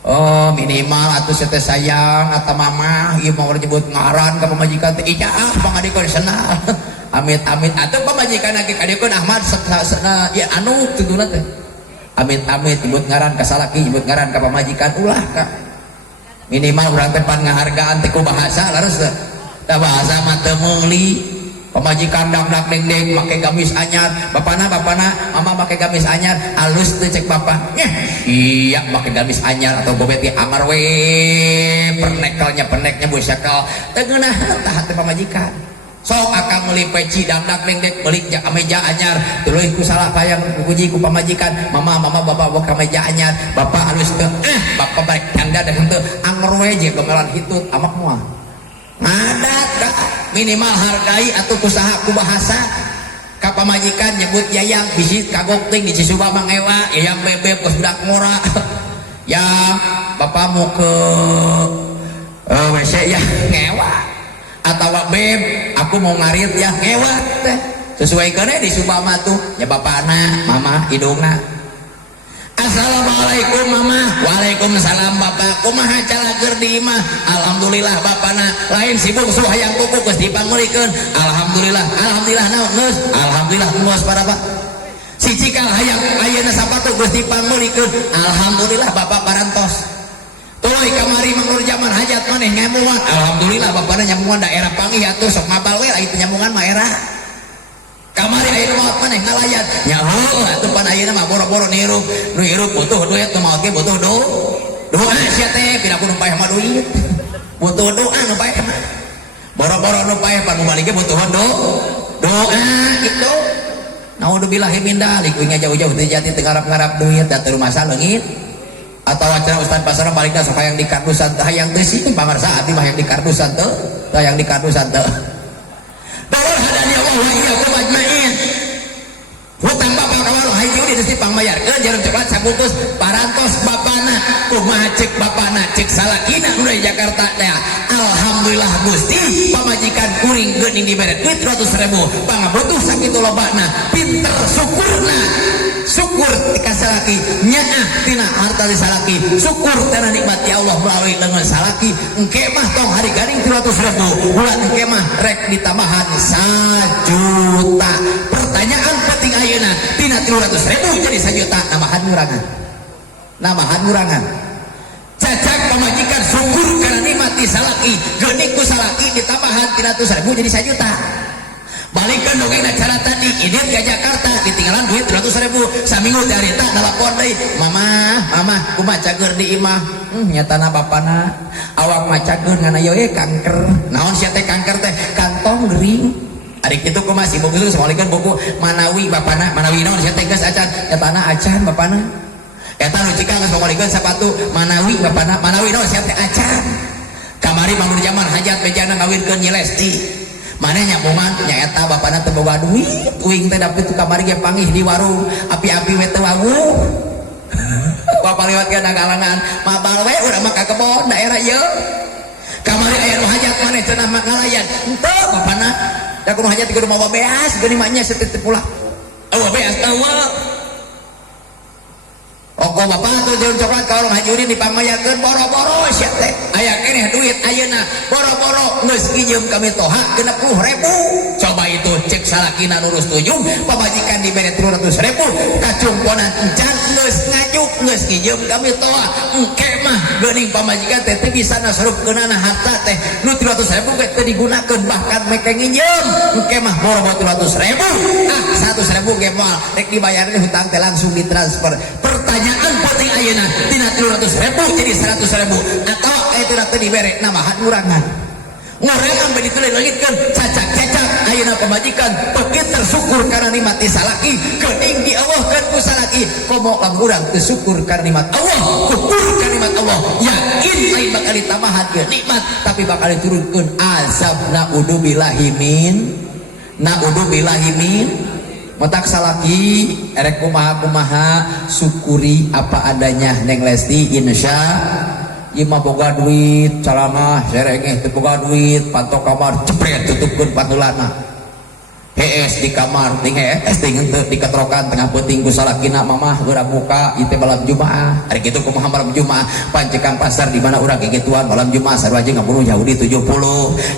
oh minimal atuh teh sayang atau mama ieu mau nyebut ngaran ka pamajikan teh ijaah pangadikeun senal amit-amit atuh pamajikan lagi kadikeun Ahmad ya anu tuduna teh amit-amit nyebut ngaran ka salaki nyebut ngaran ka pamajikan ulah ka minimal urang teh pan ngahargaan teh ku bahasa laras teh tah bahasa mah teu meuli pamajikan dak deng make gamis anyar bapana mama make gamis anyar alus teh cek bapak iya make gamis anyar atau bobeti amar we perneknya busekal teu ngeunah tah teh pamajikan sok akang meuli peci dak deng meuli meja anyar tuluy ku salah hayang puji ku pamajikan mama bapak boga meja anyar bapak alus teh bapak barek tanda da henteu amar we je gemelan hitut amak moal ngadat minimal hargai atau usaha ku bahasa ka pamajikan nyebut yayang bisi kagok ting di Cisubama ngewa yayang bebek geus budak ngora ya bapakmu ke WC ya ngewa atawa beb aku mau ngarit ya ngewa teh sesuai kene di Subama tuh ya bapakna mama hidungna assalamualaikum mama waalaikumsalam bapak kumaha calager di imah alhamdulillah bapakna lain si bungsu hayang kuku geus dipangulikeun alhamdulillah naon geus alhamdulillah geus para pak si cikal hayang ayeuna sapatu geus dipangulikeun alhamdulillah bapak parantos tuluy kamari manggur zaman hajat maneh nyamuan alhamdulillah bapakna nyamuan daerah Pangi atuh sok mapal we aya nyamungan mah era kamari ayeuna maot maneh ngalayan nya heuh atuh pan ayeuna mah boro-boro nirup nu hirup butuh duit nu maot ge butuh doa sia teh pina kudu paeh mah duit butuh doa nu paeh mah boro-boro nu paeh pan balik ge butuh doa gitu naudzubillah min dalik we jauh-jauh teh jati teu ngarap-ngarap duit da teu rumah leungit atau acara Ustaz Pasara balikna sok hayang di kardusan teh hayang teh sieun pamarsa ati mah hayang di kardusan teh hayang di kardusan teh dawuh hadani Allah wa iyyakum ajmain hutang bapak ka warung hayu di desti pangmayarkeun jarum coklat sabungkus parantos bapana kumaha cek bapana cek salakina nu di Jakarta teh alhamdulillah Gusti pamajikan kuring geuning dibere duit 100.000 pangabutuh sakitu lobana pinter syukurna syukur tika salaki nyaah tina harta di salaki syukur tina nikmati Allah melalui leungeun salaki engke mah tong hari garing 300.000 bulan engke mah rek ditambahan 1 juta pertanyaan penting ayeuna tina 300.000 jadi 1 juta namahan ngurangan cacak pamajikan syukur karena nikmati salaki geuning ku salaki ditambahan 300.000 jadi 1 juta balikan dongeng acara tadi idit ke Jakarta ditinggalan duit 100.000 saminggu dari tak nelpon deui mama kumaha cager di imah nyatana bapana awak macageun ngana ieu kanker naon sia teh kanker teh kantong gering ari kitu kumaha si buku samalikeun buku manawi bapana manawi naon sia teh geus acan nyatana acan bapana eta nu cika geus samalikeun sapatu manawi bapana manawi naon sia teh acan kamari manggur zaman hajat bejana ngawinkeun Nyi Lesti maneh nyamungan nyaeta bapana teu boga duit uing teh dapet tu kamari ge pangih di warung api-api we teu wangun bapak lewat ke dagangan mabal we urang mah ka kebon daerah ieu kamari aya nu hajat maneh cenah mah ngalayan henteu bapana da kudu hajat kudu mawa beas geuning mah nya seteu pula eueuh beas eueuh oko bapak tuh jarum coklat ka warung Haji Udin dipamayakeun boro-boro sia teh aya keneh duit ayeuna boro-boro geus ngijieum kami toha 60.000 coba itu cek salakina nurus tujung pamajikan dibere 300.000 kacumponan encan geus ngajuk geus ngijieum kami toha engke mah geuning pamajikan teh teu bisa nasrupkeunana harta teh nu 300.000 ge teu digunakeun bahkan make ngijieum engke mah boro-boro 300.000 100.000 ge moal rek dibayarkeun hutang teh langsung ditransfer pertanyaan penting ayeuna tina 300.000 jadi 100.000 atau itu teh dibere namahan ngurangan begitu dileungitkeun cacak ayeuna pamajikan peukeut tersyukur karena nikmati salaki geuning dieuweuhkeun ku salaki komo lamun urang teu syukur karena nikmat Allah kufur karena nikmat Allah yakin lain bakal ditambahan ke nikmat tapi bakal diturunkeun azab naudzubillahi min Motak salaki erek kumaha syukuri apa adanya Neng Lesti insya ieu mah boga duit calana serengeh teu boga duit pantok kamar jepret tutupkeun pantulana hees di kamar ting hees ting henteu diketrokan tengah peuting ku salakina mamah urang buka ieu teh malam Jumaah ari kitu kumaha malam Jumaah pancekang pasar di mana urang gigituan malam Jumaah sarua jeung ngabunuh Yahudi 70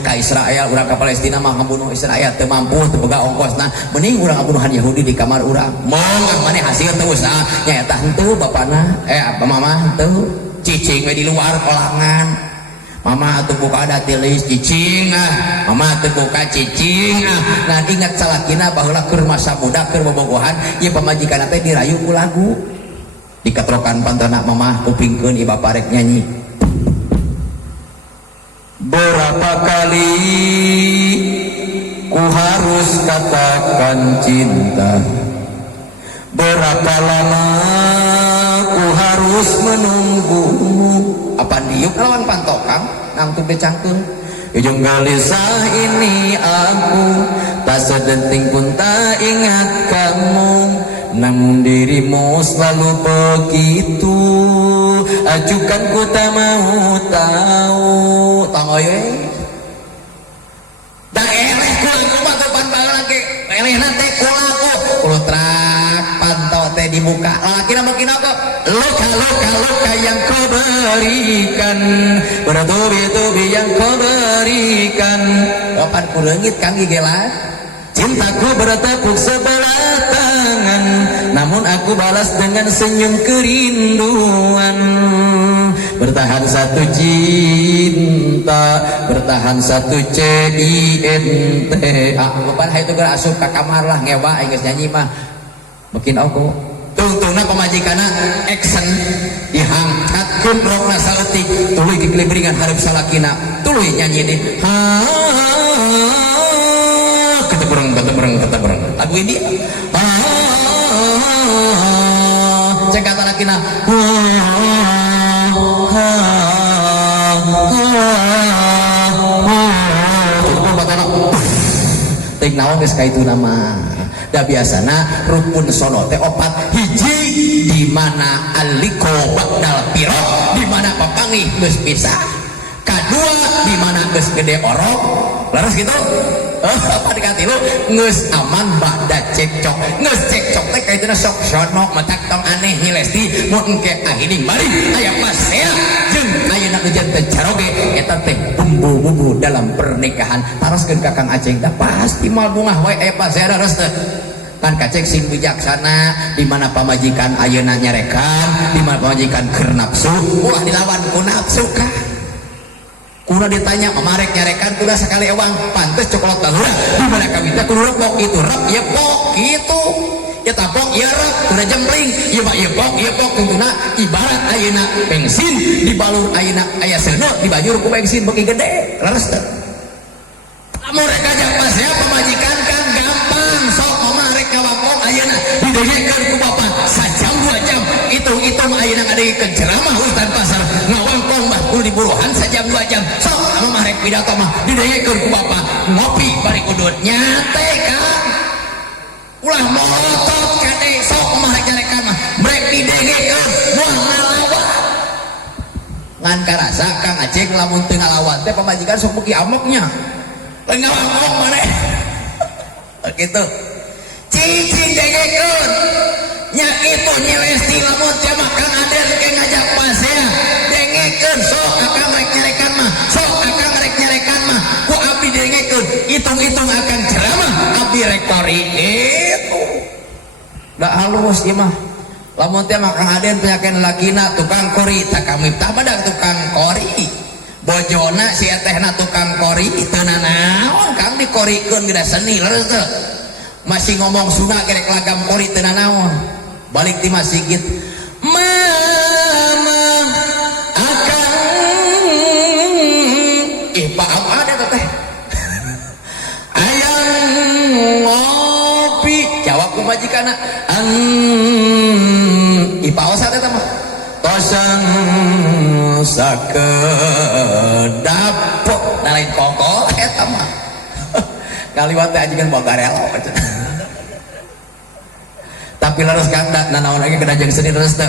ka Israel urang ka Palestina mah ngabunuh Israel teu mampu teu boga ongkosna mending urang ngabunuhan Yahudi di kamar urang mong maneh hasil teu usaha nyaeta henteu bapana apa mama henteu cicing we di luar kolangan mama atuh buka ada tilis cicing mama atuh buka cicing nah ingat salakina baheula keur masa muda keur bobogohan ieu pamajikan teh dirayu ku lagu diketrokan pantona mama kupingkeun ieu bapa rek nyanyi berapa kali ku harus katakan cinta berapa lama ku harus menunggumu apa diuk lawan pantokang nangtung decangkeun ujung gelisah ini aku tak sedetik pun tak ingat kamu, namun dirimu selalu begitu. Acukan ku tak mau tahu. Tangoye dah eleh ku batupan lagi eleh nanti kulaku ultrak pantau teh dibuka laki nama kinoko luka yang kau berikan, bertubi-tubi yang kau berikan. Kapan ku leungit kang gigela, cintaku bertepuk sebelah tangan, namun aku balas dengan senyum kerinduan. Bertahan satu cinta, bertahan satu cinta. Kapan itu gara asup ke kamar lah ngewa geus nyanyi mah bikin aku tungtungna pamajikana action dihangkatkeun rokna saeutik tuluy dikelibringan hareup salakina tuluy nyanyi di ketebereng lagu ini cek kata lakina ting naon geus ka itu nama da biasana rukun sono teh opat hiji di mana aliko bakdal piro di mana papangih geus pisah, kadua di mana geus gede orok laras gitu. Apa dikati lu geus aman bada cekcok geus cekcok teh kaituna sok sono matak tong aneh Lesti mun engke ahining bari aya pasea jeung ayeuna hujan teh caroge eta teh bumbu-bumbu dalam pernikahan. Taroskeun ka Kang Aceng da pasti mal bungah wae aya pasea reus teh kan kacek sing bijaksana di mana pamajikan ayeuna nyarekan di mana pamajikan keur nafsu ulah dilawan ku nafsu kah. Kuna ditanya marek nyarekan kuda sekali ewang pantes coklat talura di mana kami teh kudu repok itu rep ya pok gitu ya tapok ya rep kuda jempling ya pak ya pok tentuna ibarat ayeuna bensin dibalur ayeuna aya seuneu dibajur ku bensin beuki gede leres teh. Lamun rek ajak pasea pamajikan kan gampang sok marek ngawapok ayeuna didengekeun ku bapa sajam 2 jam hitung ayeuna ngadengekeun ceramah ustaz pasar ngawangkong mah kudu diburuhan sajam 2 jam sok anu mah rek pidato mah didengekeun ku bapa ngopi bari kudut nyate kan ulah motot kade sok mah rek nyarekan mah brek didengekeun moal ngalawan ngan karasa Kang Aceh lamun teu ngalawan teh pamajikan sok beuki amoknya lain ngawangkong maneh gitu cicing dengekeun nya itu Nyi Lesti lamun teh mah Kang Aden ke ngajak pasea dengekeun sok akang rek nyarekan mah sok akang rek nyarekan mah ku abdi dengekeun hitung-hitung akang ceramah abdi rek kori itu da halus ieu mah lamun teh mah Kang Aden penyakeun lakina tukang kori tak kami tah badak tukang kori bojona si etehna tukang kori teu nanaon Kang dikorikeun geus seni leres teh masih ngomong Sunda gerek lagam kori teu nanaon balik di masjid mama akan maaf ada teh ayang ngopi jawab ku majikana ipaos ada teh mah tosang sakedap lain koko eta mah kaliwat teh ajikan bawa garelo tapi laras kanda nanaon lagi kena jeung seni laras teh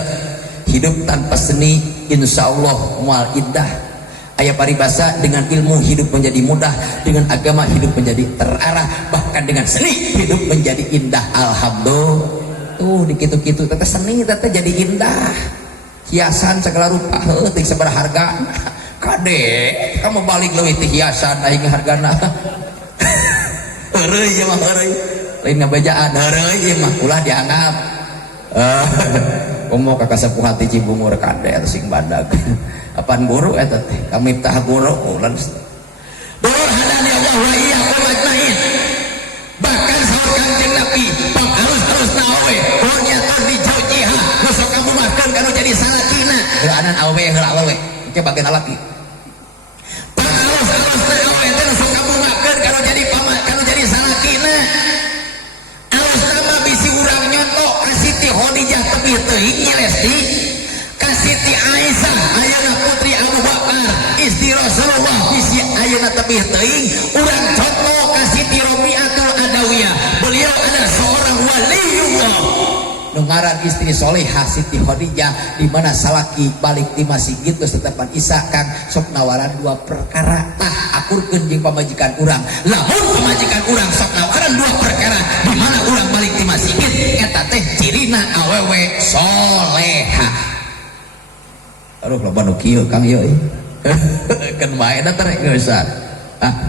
hidup tanpa seni insyaallah moal indah aya paribasa dengan ilmu hidup menjadi mudah dengan agama hidup menjadi terarah bahkan dengan seni hidup menjadi indah alhamdulillah tuh dikitu-kitu teh seni teh jadi indah hiasan segala rupa heuh teu sabaraha harga kade kamu balik leuwih ti hiasan aing hargana heureuy ieu mah heureuy lain ngabajaan heureuy ieu mah ulah dianggap komo ka kasepuh hati Cibungur kade sing badag apaan guru eta teh kami tah guru ulan burhanan ya Allah wa iyyakum ajmain bahkan saur Kanjeng Nabi pangharus-harus nawe punyatan di jaujiha masuk kamu makan kalau jadi salakina anan awe heula awe ke bagian alaki pangharus-harus nawe teh masuk kamu makan kalau jadi kalau jadi salakina alus nama bisi urang nyontok kasih ti Khadijah tebih teuing Nyi Lesti kasih ti Aisyah ayeuna putri Abu Bakar istri Rasulullah bisi ayeuna tebih teuing urang contoh kasih ti Robiatul ngaran istri solehah Siti Khadijah, di mana salaki balik di masjid gitu setepan Isa Kang sok nawaran 2 perkara. Tah akurkeun jeung pamajikan urang, lamun pamajikan urang sok nawaran 2 perkara di mana urang balik di masjid eta teh cirina awewe solehah. Aduh loba nu kieu Kang ieu kan bae da terek ngeusan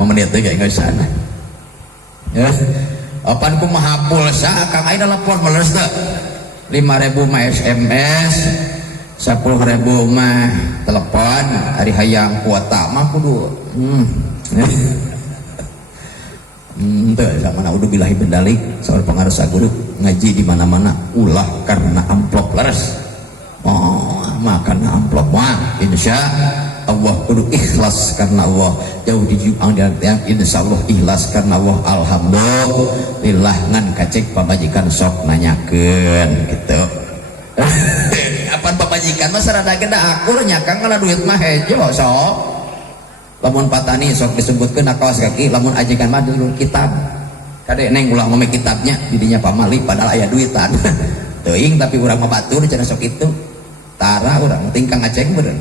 memenit teh geus ngeusan ya apan kumaha pulsa Kang aya telepon meuleus teh 5.000 mah SMS 10.000 mah telepon ari hayang kuota mah kudu teu zamana udah bilahi bendalik soal pengaruh guru ngaji di mana-mana ulah karena amplop leres makan amplop mah insya Allah kudu ikhlas karena Allah jauh di juang dan insya Allah ikhlas karena Allah alhamdulillah ngan kacek pamajikan sok nanyakeun gitu apaan pamajikan mah sarada geda akur nyakang kana duit mah hejo sok lamun patani sok disebutkeun kaos kaki lamun ajikan mah dulu kitab kade neng ulah mame kitabnya didinya pamali padahal aya duitan teuing tapi urang mah batur cenah sok itu tara urang tingkang ngaceng beureun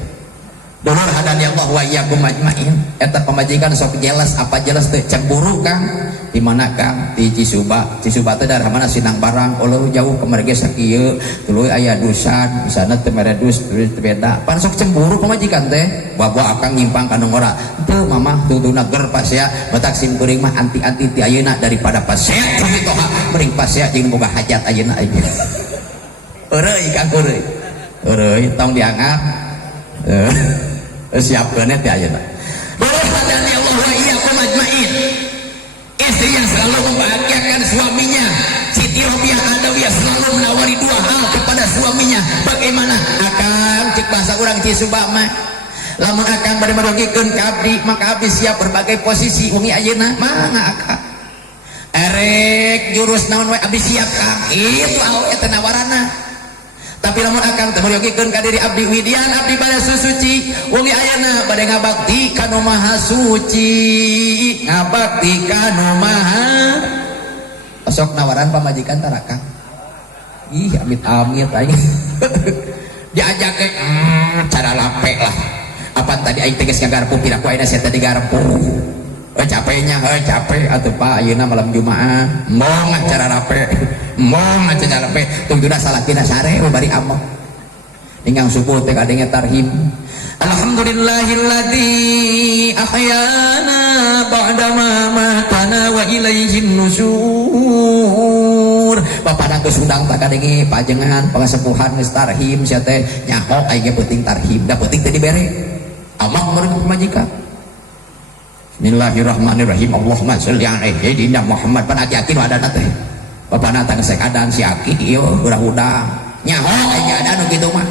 dulur hadani Allah wa iyyakum ajmain eta pamajikan sok jelas apa jelas teh cemburu Kang di mana Kang di Cisuba teh daerah mana Sinang Barang uleuh jauh kemerge sakieu tuluy aya dusan di sana teu mere dus beda pan sok cemburu pamajikan teh bawa akang nyimpang ka nongora teu mamah tutuna ger pasea batak sim kuring mah anti-anti ti ayeuna daripada pasea cumitoha mending pasea jeung boga hajat ayeuna aja eureui Kang eureui tong diangkat siapkeun teh ayeuna. Dulur hadani Allah wa iyyakum ajmain. Istri yang selalu membahagiakan suaminya, Siti Robiah Adawiyah selalu menawari 2 hal kepada suaminya. Bagaimana? Akang cek bahasa urang Cisuba mah. Lamun akang bade merugikeun ka abdi, maka abdi siap berbagai posisi wengi ayeuna. Mangga akang. Erek jurus naon wae abdi siap Kang. Itu eta nawaranna. Tapi lamun akang teu merugikeun ka diri abdi widian abdi bade suci wengi ayeuna bade ngabakti ka nu maha suci ngabakti ka nu maha sok nawaran pamajikan tara Kang ih amit-amit aing diajak ke cara lape lah apa tadi aing teh geus ngagarpu piraku ayeuna sia teh digarpu capeknya capek atuh Pak ayeuna malam Jumaah mong acara rape mong acara rape tungguna salakina sare bari amok ningang subuh teh kadenge tarhim alhamdulillahilladzi ahyana ba'da ma matana wa ilaihin nusur bapak geus undang tak kadenge pajengan pangasepuhan geus tarhim sia teh nyaho aing ge penting tarhim da penting teh dibere amok meureun majikan. Bismillahirrahmanirrahim. Allahumma sholli ala sayyidina Muhammad. Pan aki-aki nu adana teh. Bapana teh geus keadaan si aki ieu urang-urang. Nyaho aya ada nu kitu mah.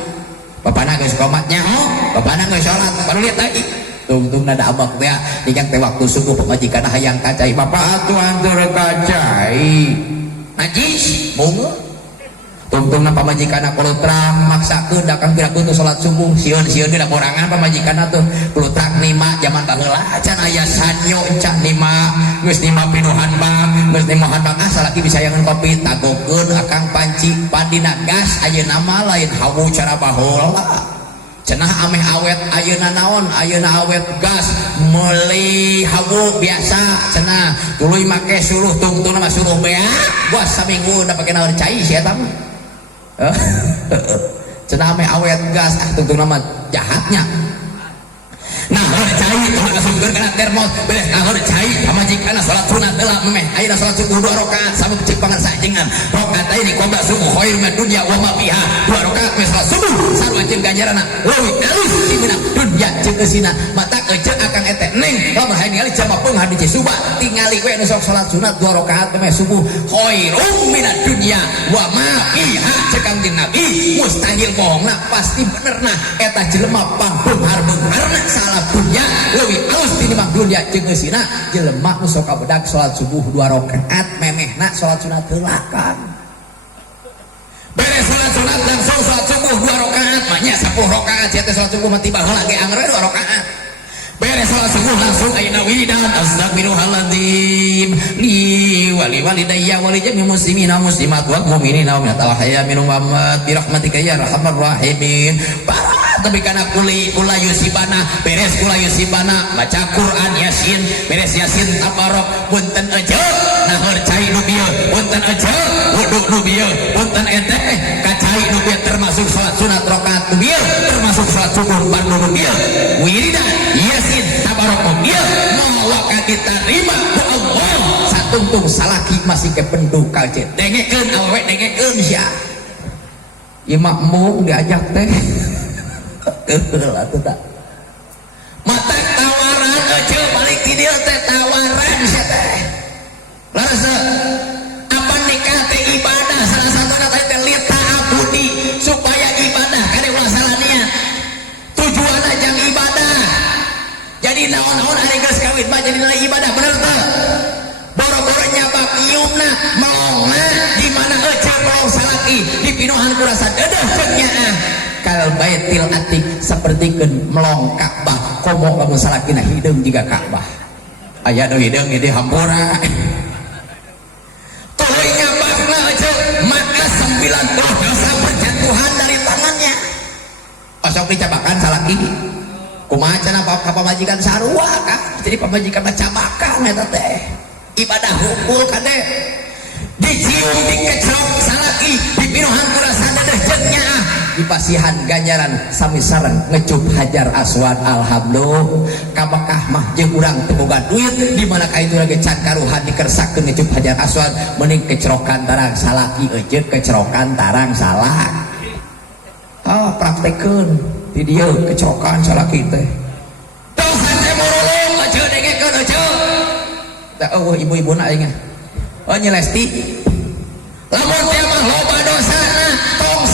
Bapana geus qomat nyaho, bapana geus salat. Baru lihat tadi. Tungtung nada abak teh dijang teh waktu subuh pamajikan hayang kacai. Bapak atuh antur kacai. Najis bunga. Tungtungna pamajikanna kulutrang maksakeun da Kang pirakeun tu salat subuh sieun-sieun dina kurangan pamajikanna tuh kulutrang nima zaman taheula can aya sanyo can nima geus nima pinuhan bang geus nima bang salaki bisa yangeun kopi tagokeun akang panci pandina gas ayeuna mah lain hawu cara baheula cenah ameh awet ayeuna naon ayeuna awet gas meuli hawu biasa cenah tuluy make suruh tungtungna mah suruh beak buat saminggu da pake naon cai sia eta mah cenah ame awet gas tungtung nama jahatnya nah harus cai telah asumkeun kana termos beres harus cai pamajikanna salat sunat heula memeh ayeuna salat subuh 2 rakaat sampai cek pangarsa ajengan rakaat ini qobla subuh khair min dunya wa ma fiha 2 rakaat we salat subuh sarua jeung ganjaranna leuwih alus dina dunya jeung eusina mata eceuk akang ete neng lamun hayang ningali jama peunghar di Cisuba tingali we nu sok salat sunat 2 rakaat memeh subuh khairum min dunya wa ma fiha cek Kanjeng Nabi mustahil bohongna pasti benerna eta jelema pangpeunghar beungarna salah dunya leuwih alus tinimbang dunya jeung eusina jelema nu sok kabedag salat subuh 2 rakaat memehna salat sunat heula kan beres salat sunat langsung salat subuh 2 rakaat mah nya 10 rakaat sia teh salat subuh mah tiba heula ge angre 2 rakaat beres beres salat subuh langsung ayeuna wiridan astagfirullahaladzim li wali walidayya wali jami muslimina muslimat wal mu'minina wa minal ahya minhum amwat bi rahmatika ya arhamar rahimin. Tapi kana kuli kula yusibana beres kula yusibana baca Quran Yasin beres Yasin tabarok punten ejeuk naheur cai nu bieu punten ejeuk wudu nu bieu punten ente kacai nu bieu termasuk salat sunat rakaat nu bieu termasuk salat subuh fardu nu bieu wiridan Yasin tabarok nu bieu moal diterima ku Allah satungtung salaki masih kependu kalcet dengekeun awewe dengekeun sia ieu makmum diajak teh atuh tak mata tawaran aja balik di dia teh tawaran sia teh larasa apa nikah teh ibadah salah satu teh lita abudi supaya ibadah kade ulah salah niat tujuan ajang ibadah jadi naon-naon ari geus kawin mah jadi nilai ibadah bener teh boro-boro nyabak iumna melongna di mana eueuh melong salaki dipinuhan ku rasa dedeh ceuk nyaah kal baitil atik sapertikeun melong Ka'bah komo kamu salakina hideung jiga Ka'bah aya nu hideung ieu hampura tuluy nyabakna aja maka 90 dosa perjatuhan dari tangannya osok dicabakan salaki kumaha cenah pamajikan sarua kah jadi pamajikan cabakan eta teh ibadah hukul kade dicium dikecrok salaki dipinuhan ku rasa dedeh ceuk nyaah dipasihan ganjaran sami sareng ngecup hajar aswad alhamdulillah kabakah mah jeung urang teu boga duit di mana ka itu lagi can karuhan dikersakeun ngecup hajar aswad mending kecrokan tarang salaki euceut kecrokan tarang salak oh praktekeun di dieu kecrokan salaki teh dosa teh murulung euceut dengekeun euceut teh eueuh ibu-ibuna aing oh Nyi Lesti lamun teh mah loba dosana tong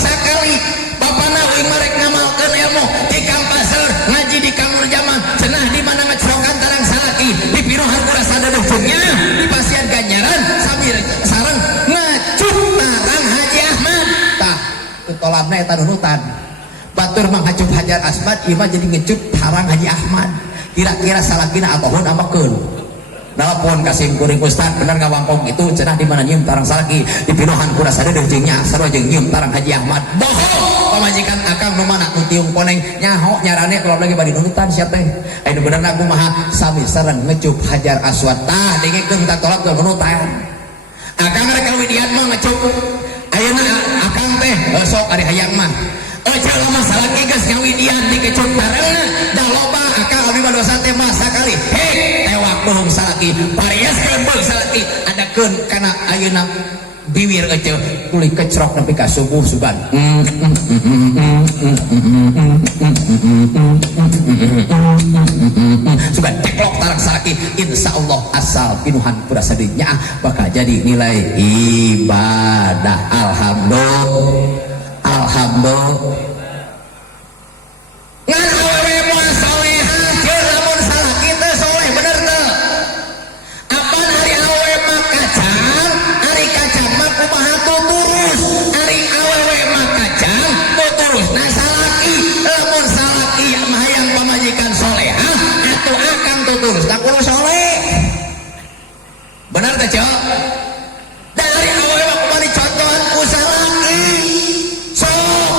sakali bapana uing marek ngamalkeun ilmu di kampaseur ngaji di kamur zaman cenah di mana ngecrokan tarang salaki dipinuhan ku rasa dedeh ceuknya dipasihan ganjaran sambil sareng ngacup tarang Haji Ahmad tah tolabna eta nunutan batur mah ngacup hajar aswad ieu mah jadi ngecup tarang Haji Ahmad kira-kira salakina apahun amakeun nelpon kasih kuring ustad bener ngawangkong itu cenah di mana nyium tarang salaki dipinuhan ku rasa dedeh jeung nya sarua jeung nyium tarang Haji Ahmad bohong pamajikan akang nu mana nu tiung koneng nyaho nyarane kalau lagi bari nunutan sia teh aya nu benerna kumaha sami sareng ngecup hajar aswad tah dengekeun tak tolak ke nunutan akang rek kawidian mah ngecup ayeuna akang teh sok ari hayang mah eueuh lama salaki geus ngawidian dikecup tarangna da loba akang abdi mah dosa teh mah sakali heh tewak bohong salaki pariaskeun beung salaki adakeun kana ayeuna biwir eueuh kulit kecrok nepi ka subuh sugan sugan ceklok tarang salaki insyaallah asal pinuhan kurasa dinya bakal jadi nilai ibadah alhamdulillah ngan awewe moal salehah jeung lamun salaki teh soleh bener teu apan ari awewe mah kacang ari kacang mah kumaha tuturus ari awewe mah kacang tuturus nah salaki lamun salaki mah hayang pamajikan solehah atuh akang tuturus tak kudu soleh bener teh cok dari awewe mah kumaha dicontohan ku salaki so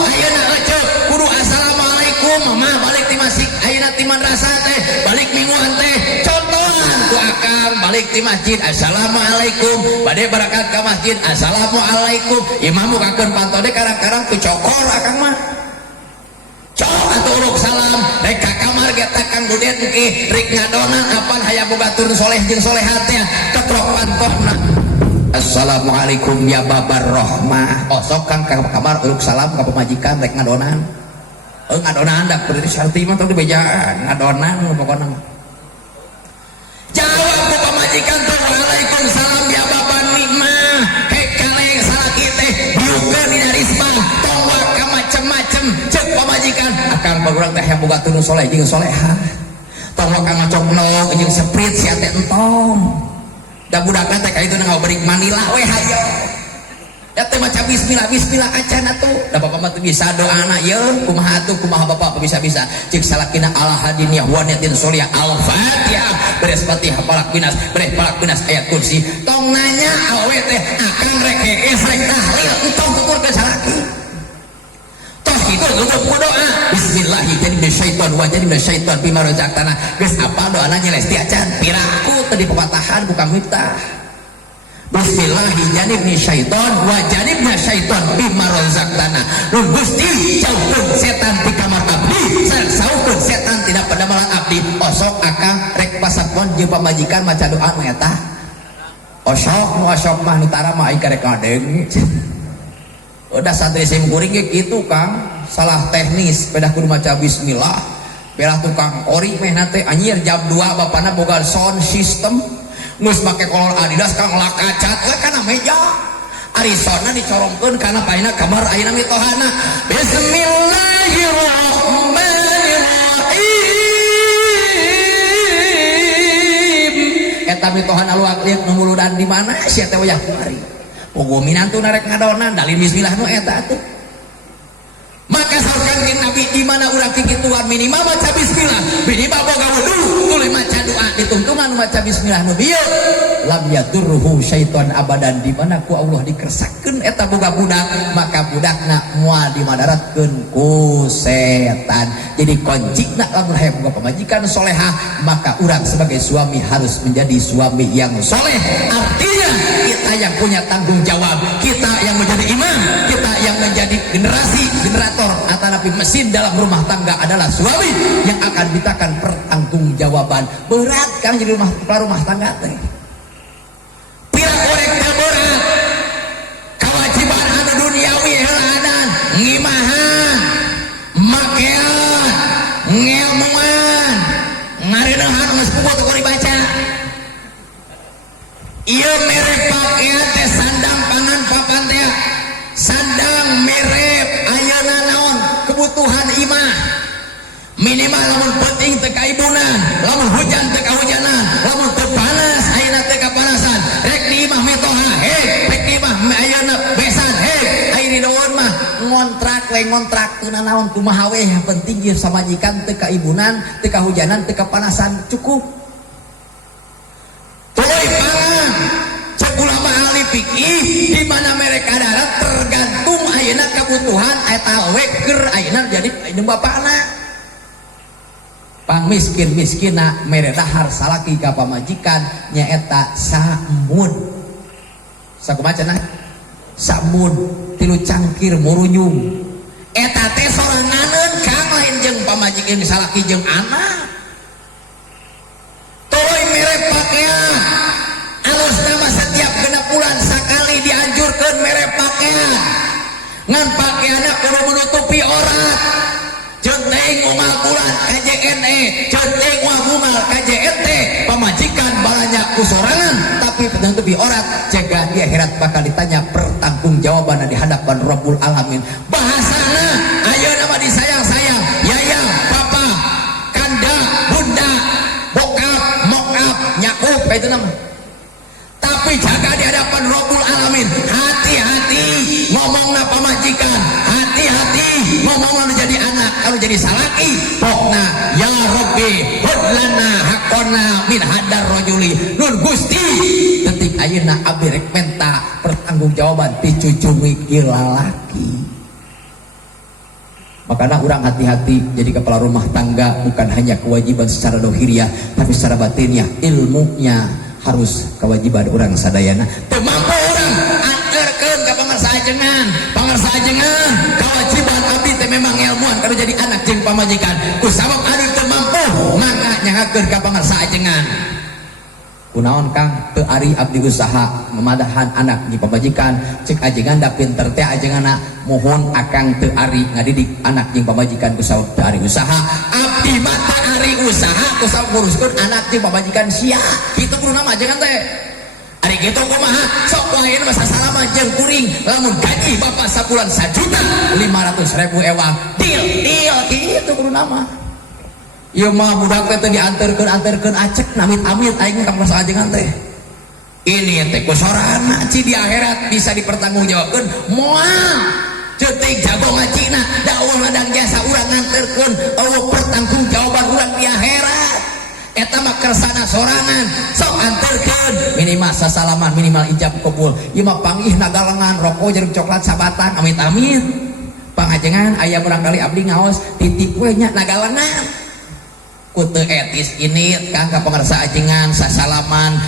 ayeuna eueuh kudu assalamualaikum mama balik ti masjid ayeuna ti madrasah teh balik mingguan teh contohan ku akang balik ti masjid assalamualaikum bade barakat ka masjid assalamualaikum imam bukakeun pantode karang-karang ku cokor akang mah cok atuh uruk salam rek ka kamar ge takang gudet ki rek ngadonan apan hayang boga tur soleh jeung solehat teh ketrok pantona assalamualaikum ya babar rohmah oh sok kang ka kamar uruk salam ka pamajikan rek ngadonan ngadonan dak berarti syarti mah tong dibejaan ngadonan pokona jawab ku pamajikan teh waalaikumsalam ya babar nikmah hek kaleng salaki teh diukeun dina risbah tong waka macem-macem ceuk pamajikan akang barudak teh yang boga tunu soleh jeung solehah tong waka macokno jeung seprit sia teh entong da budakna teh ka itu ngabeurik Manila we hayo ya teh maca bismillah bismillah acana tuh da bapak mah teu bisa doana ye kumaha atuh kumaha bapak bisa-bisa cik salakina ala hadiniyah wa niyatin sholiyah al-fatihah beres fatihah palak binas beres palak binas ayat kursi tong nanya awe teh akang rek geges rek tahlil entong tutur ke salaki toh kitu kudu doa bismillahi jadi syaitan wa jadi syaitan bima razaqtana geus apal doana nyelesti acan piraku teu dipepatahan bukan miftah bismillahi janibni syaiton wa janibna syaiton bima razaqtana nun Gusti jauhkeun setan di kamar abdi saukeun setan tidak pada malang abdi osok akang rek pasakon jeung pamajikan maca doa nu eta osok nu osok mah nu tara mah ai karek ngadeng udah santri sim kuring ge kitu Kang salah teknis pedah kudu maca bismillah belah tukang ori meh nate anjir jam 2 bapana boga sound system nus make kolor Adidas Kang lakacat we kana meja Arizona dicorongkeun kana paina kamar ayeuna mitohana bismillahirrahmanirrahim eta mitohan aluak liat numuludan di mana sia teh wayah kumari pogo minantu narek ngadonan dalin bismillah nu eta tuh maka sarkan Nabi di mana urang kikituan minimal maca bismillah minimal boga wudu tuluy maca doa dituntungan maca bismillah nu bieu lam yadurruhu syaiton abadan di mana ku Allah dikersakeun eta boga budak maka budakna moal dimadaratkeun ku setan jadi kuncina lamun hayang boga pamajikan solehah maka urang sebagai suami harus menjadi suami yang soleh artinya kita yang punya tanggung jawab kita yang menjadi imam kita yang menjadi generator atau nabi mesin dalam rumah tangga adalah suami yang akan ditakan pertanggungjawaban berat kan jadi rumah tangga teh pirang korek berat kewajiban anu duniawi heuladan ngimahan makean ngelmuan ngarenahan geus puguh teu dibaca ieu mere pakaian teh sandang pangan papan teh sandang merep ayeuna naon kebutuhan imah minimal lamun penting teu kaibunan lamun hujan teu kahujanan lamun teu panas ayeuna teu kapanasan rek di imah metoha rek di imah ayeuna besan aya di daun mah ngontrak we ngontrak teu naon kumaha we yang penting ieu samajikan teu kaibunan teu kahujanan teu kapanasan cukup tuluy pangan cek ulama ahli fikih di mana mereka darat tergantung ayeuna kebutuhan eta we keur ayeuna jadi jeung bapana pang miskin-miskina mere dahar salaki ka pamajikan nyaeta samud sakumaha cenah samud tilu cangkir murunyung eta teh soranganeun Kang lain jeung pamajikan salaki jeung anak tuluy mere pakaian alus nama setiap genep bulan sakali dianjurkeun mere pakaian ngan pakaianna kudu menutupi aurat centeng umal bulan KJNE centeng umal KJNT pamajikan balanya kusorangan tapi menutupi aurat jaga di akhirat bakal ditanya pertanggungjawaban di hadapan Rabbul Alamin bahasana ayeuna mah disayang-sayang yayang papa kanda bunda bokap mokap nyakup itu nama tapi jaga di hadapan Rabbul Alamin hati-hati ngomongna pamajikan hati-hati ngomongna jadi anak kalau jadi salaki pokna ya Rabbi hudlana hakona min hadar rajuli nun Gusti detik ayeuna abdi rek menta pertanggungjawaban ti cucumi ki lalaki makanya urang hati-hati jadi kepala rumah tangga bukan hanya kewajiban secara dohiriah tapi secara batinnya ilmunya harus kewajiban orang sadayana teu mampu urang anterkeun ka pangasajengan kewajiban abdi teh memang ilmuan kalau jadi anak jeung pamajikan ku sabab anu teu mampu maka nyahakeun ka pangasajengan kunaon Kang teu ari abdi usaha memadahan anak di pamajikan cek ajengan da pinter teh ajenganna mohon akang teu ari ngadidik anak jeung pamajikan ku sabab teu ari usaha abdi mah teu ari usaha ku sabab nguruskeun anak jeung pamajikan sia kitu kudu nama ajengan teh ari kitu kumaha sok wae mah sasalama jeung kuring lamun gaji bapak sabulan 1.500.000 ewang deal kitu kudu nama ieu mah budak teh dianterkeun acek namit-amit aing ka masajengan teh ini teh kusorana ci di akhirat bisa dipertanggungjawabkeun moal ceting jago ngacina dakwah ladang jasa urang nganterkeun eueuh pertanggungjawaban urang di akhirat eta mah kersana sorangan sok anterkeun minimal sasalaman minimal ijab kabul ieu mah panggih nagalengan rokok jeung coklat sabatang amit-amit pangajengan aya barangkali abdi ngaos titip we nya nagalengan ku teu etis ini kang ka pangarsa ajengan sasalaman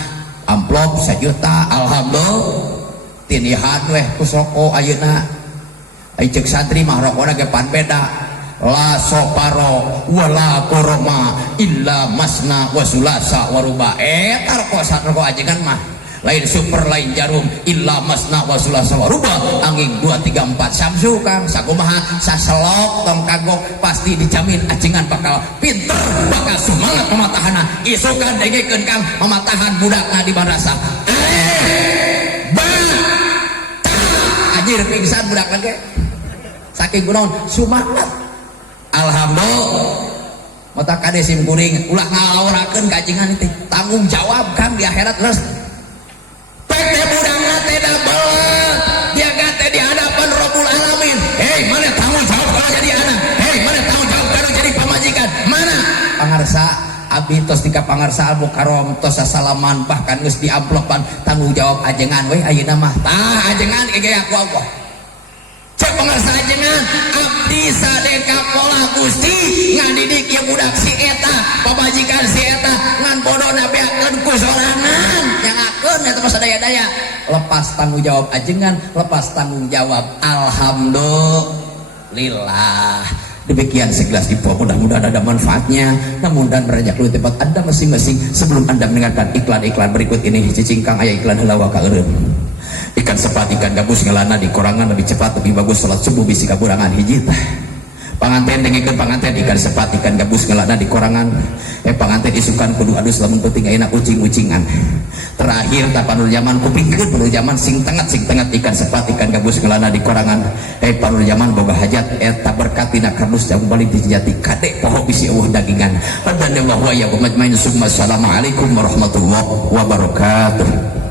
amplop 1 juta alhamdulillah tinihan weh kusoko ayeuna ai ceuk santri mah rokona ge pan beda la soparo wala koroma illa masna wa sulasa wa ruba eta rokok saroko ajengan mah lain super lain jarum illa masna wa sulasa wa ruba angin 2 3 4 samsu kang sakumaha saselok tong kagok pasti dijamin ajengan bakal pinter bakal semangat pematahana isukan dengekeun kang mematahan budakna di madrasah anjir pingsan budakna ge saking kunaon sumangat alhamdulillah mata kade sim kuring ulah ngalaurakeun kajengan teh tanggung jawab kang di akhirat terus pete budangna teh da beuleuh dia gate di hadapan Rabbul Alamin hei mana tanggung jawab kalau jadi anak hei mana tanggung jawab kalau jadi pamajikan mana pangarsa abdi tos tika pangarsa al mukarram tos sasalaman bahkan geus di amplopan tanggung jawab ajengan we ayeuna mah tah ajengan ge aku Allah cek pangarsa ajengan abdi sadeka pola Gusti ngadidik ieu budak si eta pamajikan si eta ngan bodona beakeun ku sorangan nyangakeun eta mah sadaya-daya lepas tanggung jawab ajengan lepas tanggung jawab alhamdulillah demikian segelas dipo mudah-mudahan ada manfaatnya namun dan beranjak lu tempat anda masing-masing sebelum anda mendengarkan iklan-iklan berikut ini cicingkang aya iklan heula wa kaeureun ikan sepat ikan gabus ngelana di korangan lebih cepat lebih bagus salat subuh bisi kaburangan hiji tah panganten dengekeun panganten ikan sepat ikan gabus ngelana di korangan panganten isukan kudu adus lamun penting ayeuna ucing-ucingan terakhir tapanul zaman kupingkeun panul zaman sing tengat ikan sepat ikan gabus ngelana di korangan panul zaman boga hajat eta berkat tina kardus jamu balik dijati kade poho bisi eueuh dagingan padanallahu wa iyyakum ajmain summa assalamu alaikum warahmatullahi wabarakatuh.